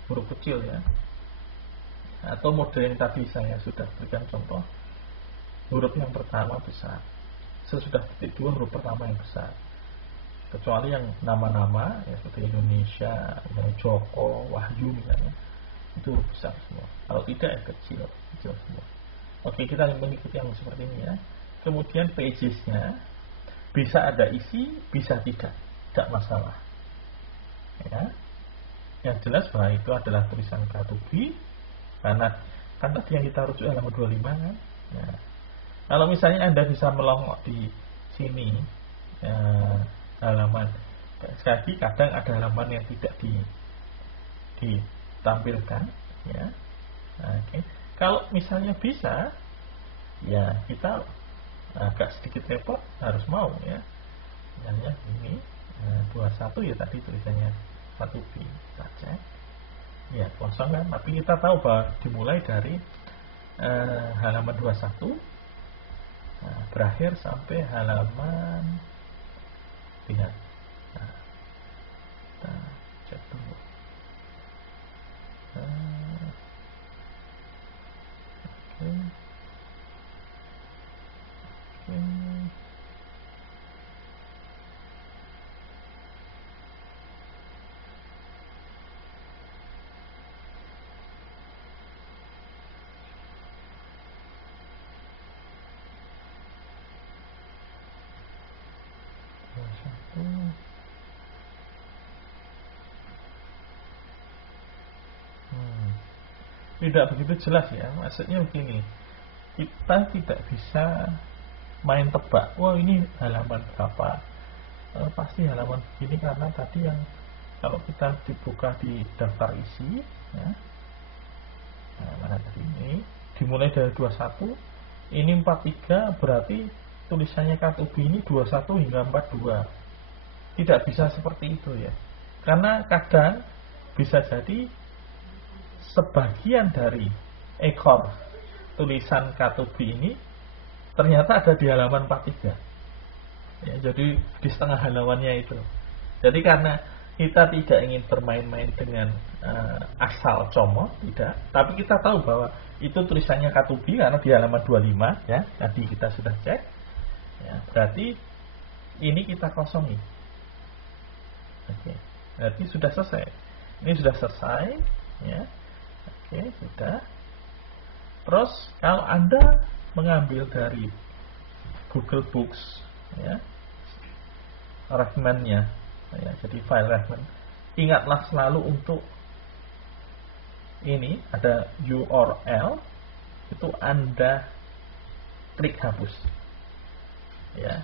huruf kecil, ya. Atau model yang tadi saya sudah berikan contoh, huruf yang pertama besar, sesudah titik 2 huruf pertama yang besar. Kecuali yang nama-nama, ya, seperti Indonesia, Joko, Wahyu misalnya, itu huruf besar semua. Kalau tidak, ya kecil semua. Oke, kita mengikuti yang seperti ini, ya. Kemudian pagesnya bisa ada isi, bisa tidak masalah, ya. Yang jelas bahwa itu adalah tulisan K2B, karena kan tadi yang kita rujuk halaman 25, kan, ya. Kalau misalnya Anda bisa melongok di sini, halaman, sekali lagi kadang ada halaman yang tidak ditampilkan, ya. Oke. Kalau misalnya bisa, ya kita agak sedikit repot, harus mau, ya. Misalnya ini 21, ya tadi tulisannya K2B, kita cek, ya kosong, kan, tapi kita tahu bahwa dimulai dari halaman 21, berakhir sampai halaman, lihat, kita cek dulu, oke. Tidak begitu jelas, ya. Maksudnya begini, kita tidak bisa main tebak, wah ini halaman berapa, pasti halaman begini, karena tadi yang kalau kita dibuka di daftar isi, ya, mana tadi ini dimulai dari 21, ini 43, berarti tulisannya K2B ini 21 hingga 42. Tidak bisa seperti itu, ya, karena kadang bisa jadi sebagian dari ekor tulisan K2B ini ternyata ada di halaman 43, ya, jadi di setengah halamannya itu. Jadi karena kita tidak ingin bermain-main dengan asal comot, tidak, tapi kita tahu bahwa itu tulisannya K2B karena di halaman 25, ya, tadi kita sudah cek, ya, berarti ini kita kosongi, Oke, berarti sudah selesai. Ini sudah selesai, ya. Oke, sudah. Terus kalau Anda mengambil dari Google Books, ya, referensinya, ya, jadi file reference, ingatlah selalu untuk ini ada URL, itu Anda klik hapus, ya.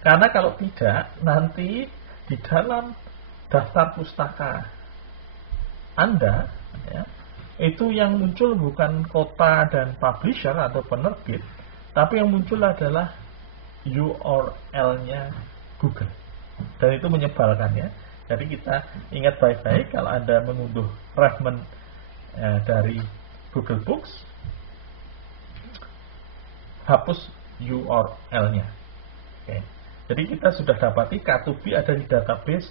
Karena kalau tidak, nanti di dalam daftar pustaka Anda, ya, itu yang muncul bukan kota dan publisher atau penerbit, tapi yang muncul adalah URL-nya Google. Dan itu menyebalkan, ya. Jadi kita ingat baik-baik kalau Anda mengunduh reference dari Google Books, hapus URL-nya. Oke. Jadi kita sudah dapati K2B ada di database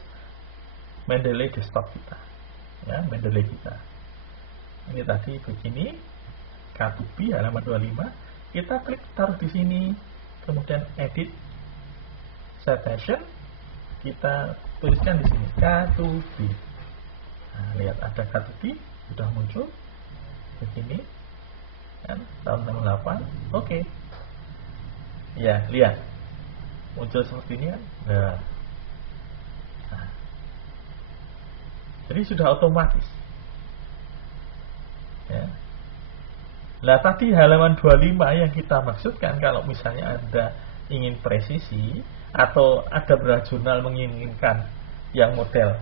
Mendeley desktop kita, ya, Mendeley kita. Ini tadi begini, K2B halaman 25. Kita klik taruh di sini, kemudian edit citation, kita tuliskan di sini K2B. Nah, lihat ada K2B sudah muncul begini, kan, tahun 68. Oke. Ya, lihat muncul seperti ini kan. Nah, jadi sudah otomatis, ya. Nah, tadi halaman 25 yang kita maksudkan, kalau misalnya Anda ingin presisi atau ada beberapa jurnal menginginkan yang model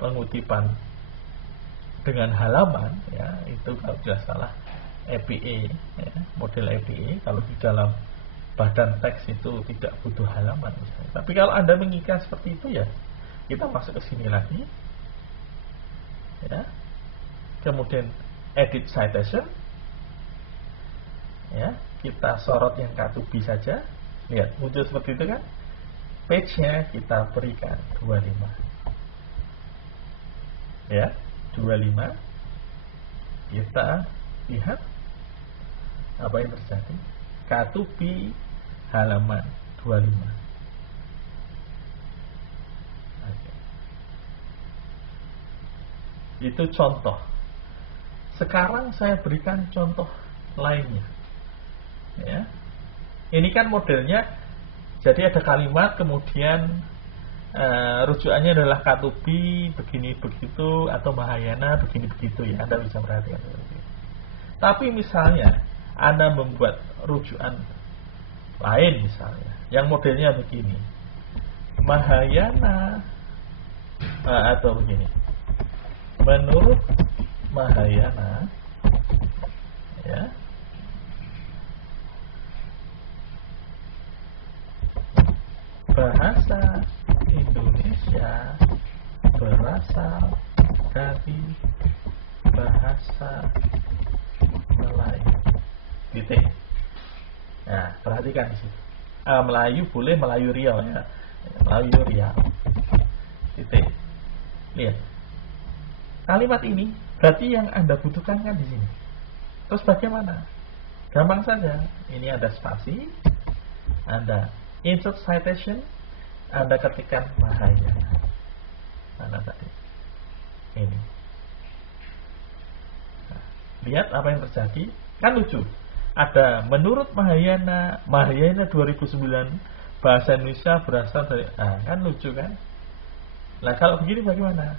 pengutipan dengan halaman, ya, itu kalau tidak salah EPA, ya, model EPA. Kalau di dalam badan teks itu tidak butuh halaman misalnya. Tapi kalau Anda menginginkan seperti itu, ya kita masuk ke sini lagi, ya. Kemudian edit citation, ya, kita sorot yang K2B saja. Lihat muncul seperti itu kan. Page-nya kita berikan 25, ya, 25. Kita lihat apa yang terjadi. K2B halaman 25. Oke. Itu contoh. Sekarang saya berikan contoh lainnya, ya. Ini kan modelnya, jadi ada kalimat, kemudian rujukannya adalah K2B begini begitu atau Mahayana begini begitu, ya. Anda bisa perhatikan. Tapi misalnya Anda membuat rujukan lain, misalnya yang modelnya begini, Mahayana, atau begini, menurut Mahayana, ya, bahasa Indonesia berasal dari bahasa Melayu. Titik. Nah, perhatikan di situ. Melayu boleh, Melayu Riau, ya. Melayu Riau. Titik. Lihat. Kalimat ini berarti yang Anda butuhkan kan di sini. Terus bagaimana? Gampang saja. Ini ada spasi, Anda insert citation, Anda ketikkan Mahayana. Mana tadi? Ini. Nah, lihat apa yang terjadi. Kan lucu. Ada menurut Mahayana 2009, bahasa Indonesia berasal dari, kan lucu kan? Nah, kalau begini bagaimana?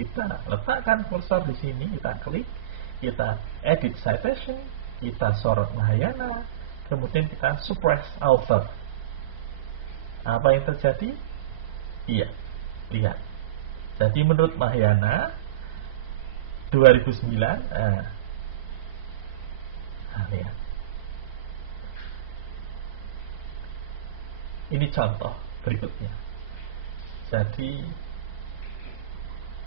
Kita letakkan kursor di sini, kita klik, kita edit citation, kita sorot Mahayana, kemudian kita suppress author. Apa yang terjadi? Iya, lihat. Jadi menurut Mahayana 2009, lihat. Ini contoh berikutnya. Jadi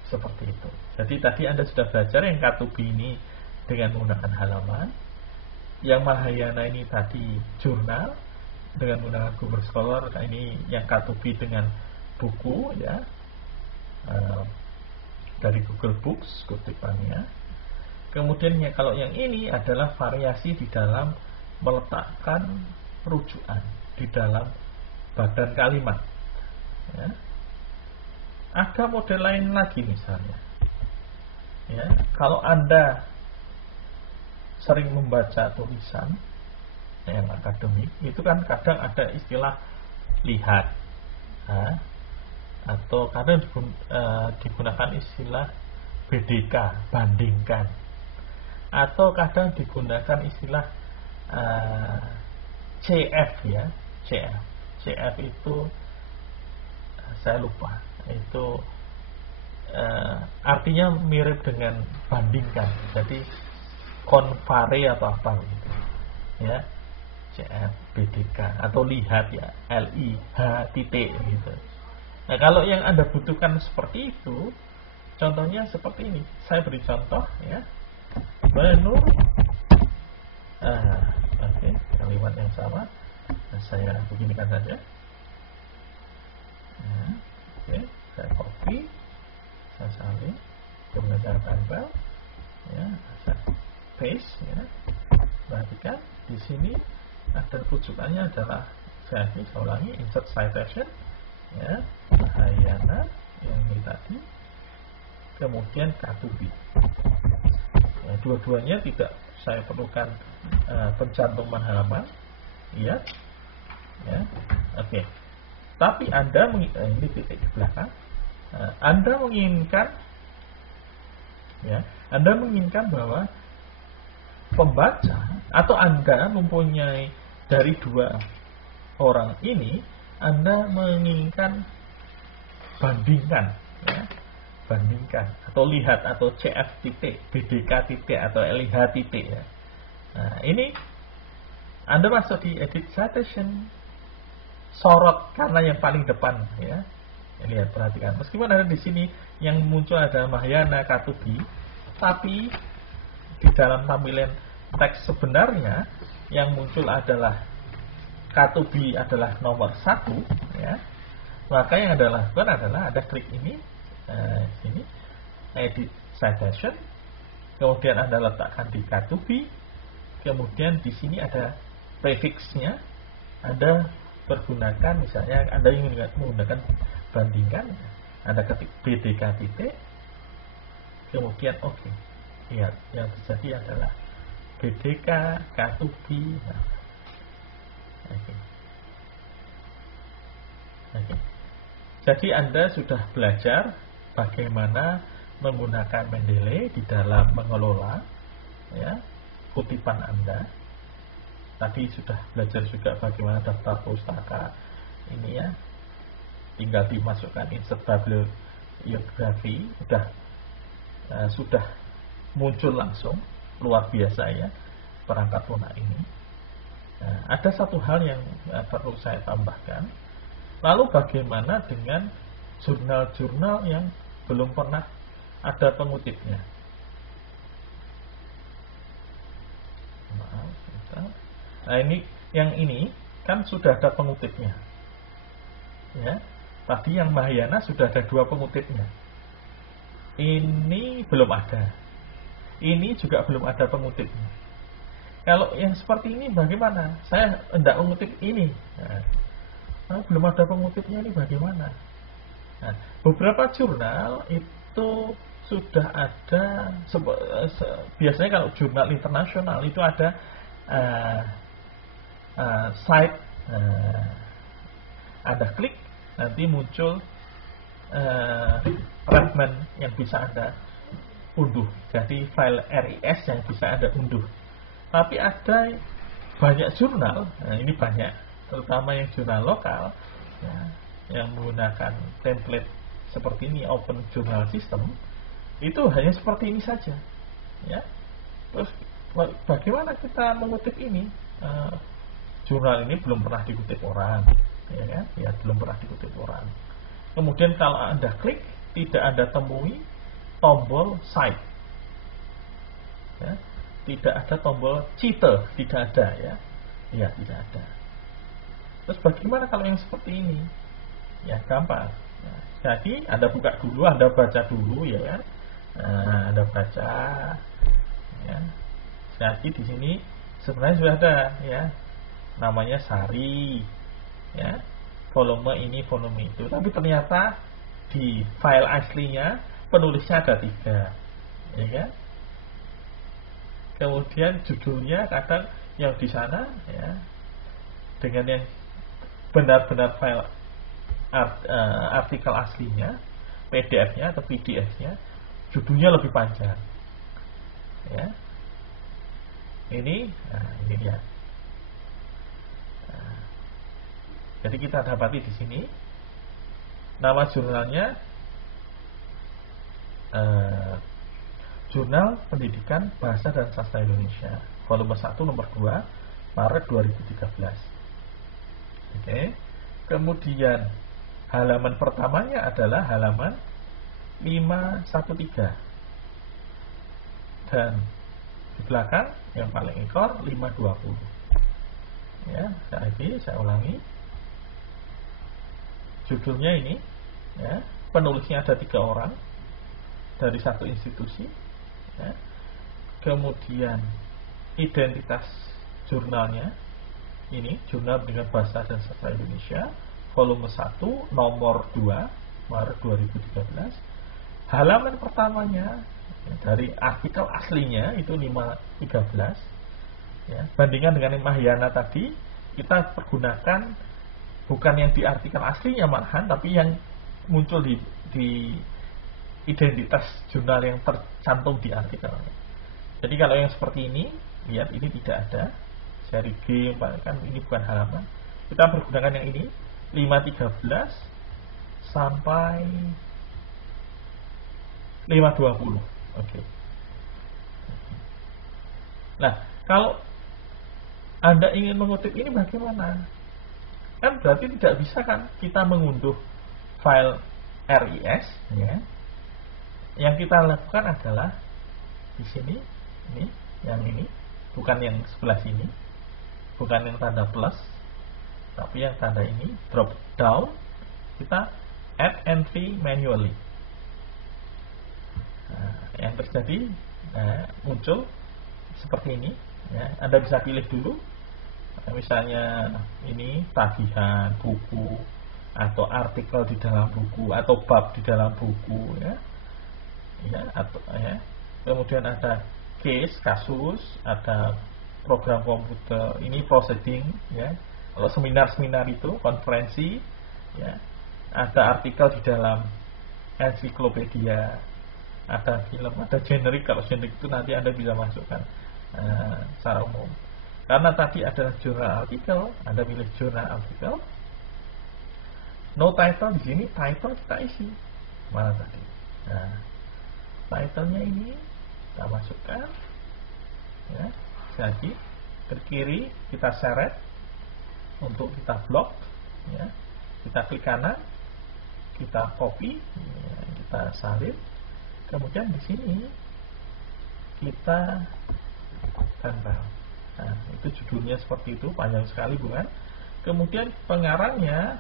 seperti itu. Jadi tadi Anda sudah belajar yang K2B ini dengan menggunakan halaman, yang Mahayana ini tadi jurnal dengan menggunakan Google Scholar. Nah, ini yang K2B dengan buku, ya, dari Google Books kutipannya. Kemudian ya, kalau yang ini adalah variasi di dalam meletakkan rujukan di dalam badan kalimat. Ya. Ada model lain lagi misalnya. Ya, kalau Anda sering membaca tulisan yang akademik, itu kan kadang ada istilah lihat, atau kadang digunakan istilah BDK, bandingkan, atau kadang digunakan istilah CF ya, CF itu saya lupa, itu artinya mirip dengan bandingkan, jadi konvare atau apa gitu ya, CF, BDK, atau lihat ya, LIH titik gitu. Nah, kalau yang Anda butuhkan seperti itu, contohnya seperti ini. Saya beri contoh ya. Menurut kalimat yang sama. Nah, saya beginikan saja. Saya copy, saya salin, kemudian saya tempel, ya, saya paste, ya. Perhatikan di sini ada rujukannya adalah, saya ulangi, insert citation, ya, Mahayana yang ini tadi, kemudian K2B. Ya, dua-duanya tidak saya perlukan pencantuman halaman, ya, oke. Tapi Anda ini titik di belakang, Anda menginginkan, ya, Anda menginginkan bahwa pembaca atau Anda mempunyai dari dua orang ini, Anda menginginkan bandingkan, ya, bandingkan atau lihat atau CF titik, BDK titik atau LIH titik, ya. Nah, ini Anda masuk di edit citation, sorot karena yang paling depan, ya. Lihat, perhatikan. Meskipun ada di sini yang muncul ada Mahayana K2B, tapi di dalam tampilan teks sebenarnya yang muncul adalah K2B adalah nomor 1, ya. Maka yang Anda lakukan adalah Anda klik ini, sini, edit citation, kemudian Anda letakkan di K2B, kemudian di sini ada prefixnya, Anda pergunakan, misalnya Anda ingin menggunakan bandingkan, Anda ketik BDK titik, kemudian oke. Lihat, yang terjadi adalah BDK K2B. Oke. Jadi Anda sudah belajar bagaimana menggunakan Mendeley di dalam mengelola, ya, kutipan Anda. Tadi sudah belajar juga bagaimana daftar pustaka ini, ya, tinggal dimasukkan insert bibliografi, sudah muncul langsung, luar biasa ya perangkat lunak ini. Nah, ada satu hal yang perlu saya tambahkan. Lalu bagaimana dengan jurnal-jurnal yang belum pernah ada pengutipnya? Maaf, nah ini kan sudah ada pengutipnya, ya. Tadi yang Mahayana sudah ada 2 pengutipnya. Ini belum ada. Ini juga belum ada pengutipnya. Kalau yang seperti ini bagaimana? Saya hendak mengutip ini. Nah, belum ada pengutipnya, ini bagaimana? Nah, beberapa jurnal itu sudah ada. Biasanya kalau jurnal internasional itu ada site. Anda klik, nanti muncul fragment yang bisa Anda unduh. Jadi file RIS yang bisa Anda unduh. Tapi ada banyak jurnal, nah ini banyak, terutama yang jurnal lokal, ya, yang menggunakan template seperti ini, Open Journal System, itu hanya seperti ini saja, ya. Terus bagaimana kita mengutip ini? Jurnal ini belum pernah dikutip orang, ya kan? Ya, belum pernah dikutip orang. Kemudian kalau Anda klik, tidak Anda temui tombol cite, ya. Tidak ada tombol cite, tidak ada, ya. Ya, tidak ada. Terus bagaimana kalau yang seperti ini? Ya, gampang. Nah, jadi Anda buka dulu, Anda baca dulu, ya kan? Nah, Anda baca, ya. Jadi di sini sebenarnya sudah ada, ya. Namanya Sari, ya. volume ini, volume itu. Tapi ternyata di file aslinya penulisnya ada 3, ya kan? Kemudian judulnya kadang yang di sana ya dengan yang benar-benar file artikel aslinya, PDF-nya atau PDF-nya, judulnya lebih panjang. Ya. Ini dia. Jadi kita dapati di sini nama jurnalnya Jurnal Pendidikan Bahasa dan Sastra Indonesia, volume 1 nomor 2 Maret 2013. Oke. Kemudian halaman pertamanya adalah halaman 513. Dan di belakang yang paling ekor 520. Ya, saya ulangi. Judulnya ini ya, penulisnya ada 3 orang dari satu institusi ya. Kemudian identitas jurnalnya ini Jurnal Pendidikan Bahasa dan Sastra Indonesia, volume 1 nomor 2 Maret 2013. Halaman pertamanya ya, dari artikel aslinya itu 513 ya. Bandingkan dengan yang Mahyana tadi, kita pergunakan bukan yang di artikel aslinya malahan, tapi yang muncul di identitas jurnal yang tercantum di artikel. Jadi kalau yang seperti ini, lihat ini tidak ada seri G, kan ini bukan halaman. Kita pergunakan yang ini 513 sampai 520. Oke. Nah, kalau Anda ingin mengutip ini bagaimana? Kan berarti tidak bisa kan kita mengunduh file RIS ya. Yang kita lakukan adalah di sini, ini, bukan yang sebelah sini, bukan yang tanda plus, tapi yang tanda ini drop down, kita add entry manually. Nah, yang terjadi muncul seperti ini. Ya. Anda bisa pilih dulu, misalnya ini tagihan buku atau artikel di dalam buku atau bab di dalam buku ya. Ya, atau ya. Kemudian ada case, kasus, ada program komputer, ini proceeding ya. Kalau seminar-seminar itu, konferensi ya. Ada artikel di dalam ensiklopedia, ada film, ada generik. Kalau generik itu nanti Anda bisa masukkan secara umum. Karena tadi adalah jurnal artikel, Anda pilih jurnal artikel. No title di sini, title kita isi. Mana tadi? Nah, title-nya ini kita masukkan ya. Jadi ke kiri kita seret untuk kita blok ya. Kita klik kanan, kita copy ya, kita salin. Kemudian di sini kita tempel. Nah, itu judulnya seperti itu, panjang sekali bukan? Kemudian pengarangnya,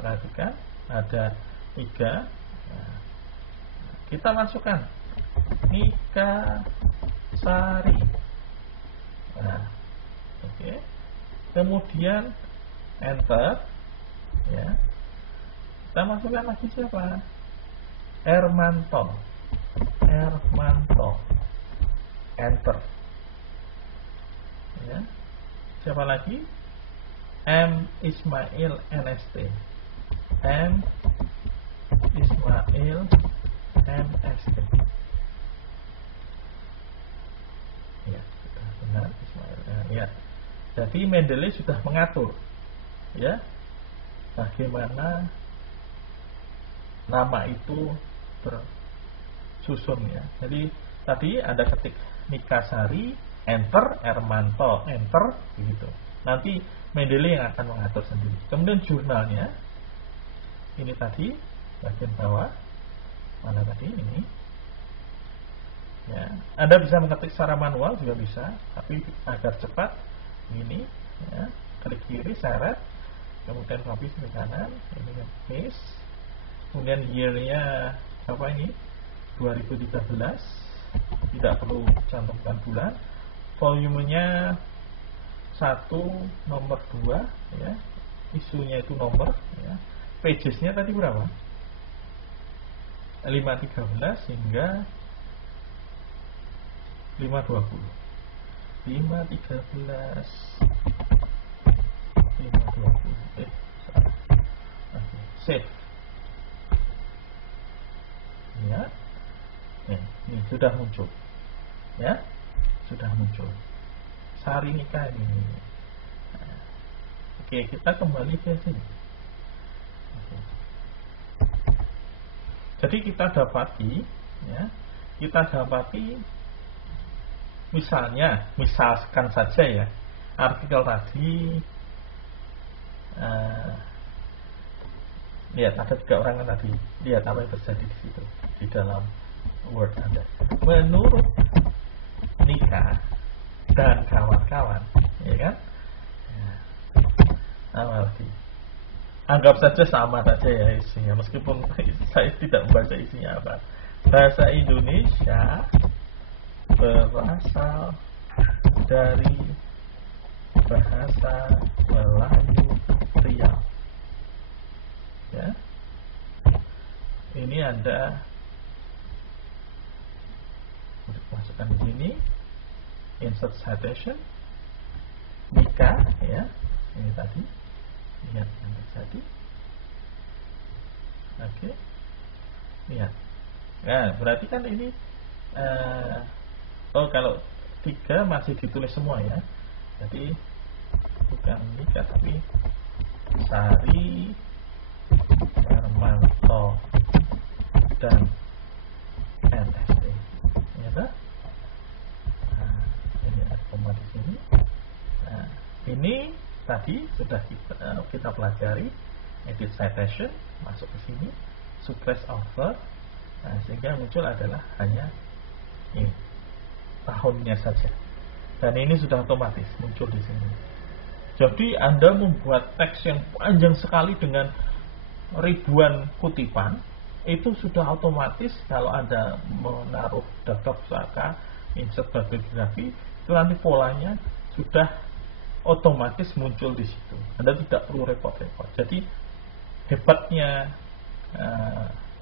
perhatikan ada 3. Nah, kita masukkan Nika Sari. Nah, oke. Kemudian enter ya. Kita masukkan lagi siapa? Ermanto. Enter ya. Siapa lagi? M Ismail NST. M Ismail MST. Ya, sudah benar Ismail. Ya. Jadi Mendeley sudah mengatur ya bagaimana nama itu bersusun ya. Jadi tadi ada ketik Nikasari, enter, Ermanto, enter, begitu. Nanti Mendeley yang akan mengatur sendiri. Kemudian jurnalnya, ini tadi bagian bawah, mana tadi ini. Ya, Anda bisa mengetik secara manual juga bisa, tapi agar cepat, ini, ya, klik kiri, seret, kemudian copy ke kanan, ini paste, kemudian year-nya apa ini? 2013, tidak perlu cantumkan bulan. Volumenya 1 nomor 2 ya. isunya itu nomor, ya. Pagesnya tadi berapa? 513 hingga 520. 513 520. Salah. Oke, save. Ya. Ini sudah muncul. Ya. Sudah muncul. Sari nikah ini. Oke, kita kembali ke sini. Oke. Jadi kita dapati, ya, misalkan saja ya, artikel tadi, lihat ada 3 orang kan tadi, lihat apa yang terjadi di situ di dalam Word Anda. Menurut Nika dan kawan-kawan, ya kan? Apa lagi? Anggap saja sama saja ya isinya, meskipun saya tidak membaca isinya apa. Bahasa Indonesia berasal dari bahasa Melayu Riau. Ya, ini Anda masukkan di sini, insert citation, Nika, ya, ini tadi. Lihat yang terjadi. Oke. Lihat. Nah, berarti kan ini kalau 3 masih ditulis semua ya. Jadi bukan Nika tapi Sari, Hermanto dan NSD. Ya kan? Nah, ini ada koma di sini. Nah, ini tadi sudah kita pelajari, edit citation, masuk ke sini, suppress author, nah, sehingga muncul adalah hanya ini tahunnya saja, dan ini sudah otomatis muncul di sini. Jadi Anda membuat teks yang panjang sekali dengan ribuan kutipan, itu sudah otomatis kalau Anda menaruh daftar pustaka, insert bibliografi, itu nanti polanya sudah otomatis muncul di situ. Anda tidak perlu repot-repot. Jadi hebatnya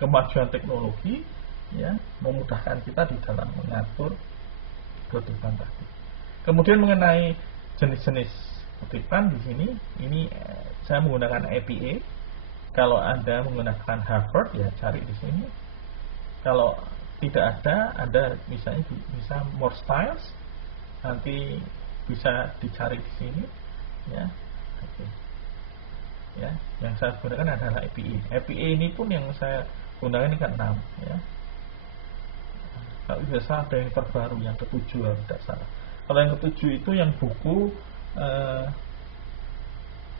kemajuan teknologi, ya, memudahkan kita di dalam mengatur kutipan tadi. Kemudian mengenai jenis-jenis kutipan di sini, ini saya menggunakan APA. Kalau Anda menggunakan Harvard, ya cari di sini. Kalau tidak ada, Anda misalnya bisa more styles, nanti bisa dicari di sini, ya. Oke. Ya, yang saya gunakan adalah APA. APA ini pun yang saya gunakan ini kan 6, ya. Kalau tidak salah ada yang terbaru, yang ke-7 kalau tidak salah. Kalau yang ke-7 itu yang buku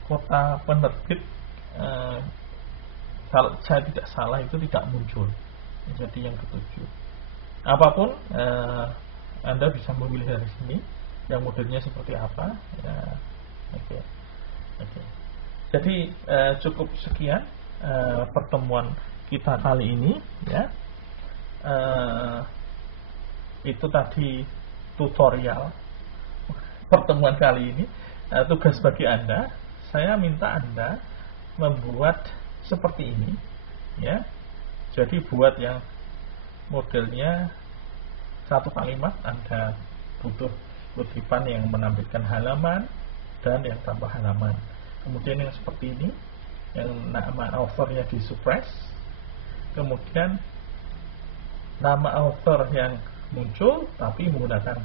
kota penerbit, kalau saya tidak salah itu tidak muncul. Jadi yang ke-7. Apapun Anda bisa memilih dari sini yang modelnya seperti apa, ya. Oke. Jadi cukup sekian pertemuan kita kali ini, ya. Itu tadi tutorial pertemuan kali ini. Tugas bagi Anda, saya minta Anda membuat seperti ini, ya. Jadi buat yang modelnya 1 kalimat, Anda butuh kutipan yang menampilkan halaman dan yang tanpa halaman. Kemudian yang seperti ini, yang nama authornya di suppress. Kemudian nama author yang muncul tapi menggunakan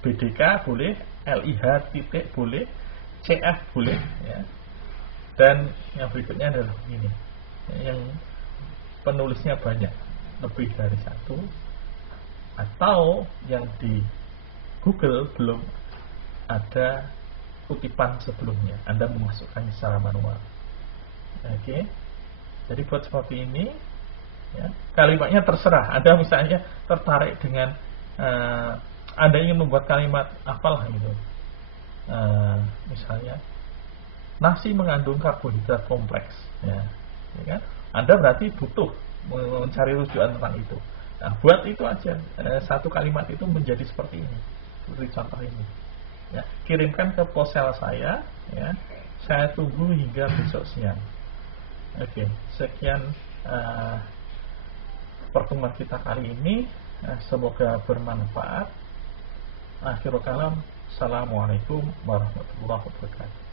BDK boleh, LIH titik boleh, CF boleh, ya. Dan yang berikutnya adalah ini, yang penulisnya banyak, lebih dari 1, atau yang di Google belum ada kutipan sebelumnya, Anda memasukkannya secara manual. Oke. Jadi buat seperti ini, ya, kalimatnya terserah. Anda misalnya tertarik dengan Anda ingin membuat kalimat apalah gitu, misalnya nasi mengandung karbohidrat kompleks, ya kan? Anda berarti butuh mencari rujukan tentang itu. Nah, buat itu aja, 1 kalimat itu menjadi seperti ini, seperti contoh ini, ya. Kirimkan ke posel saya, ya, Saya tunggu hingga besok siang. Oke, sekian pertemuan kita kali ini. Semoga bermanfaat. Akhirul kalam. Assalamualaikum warahmatullahi wabarakatuh.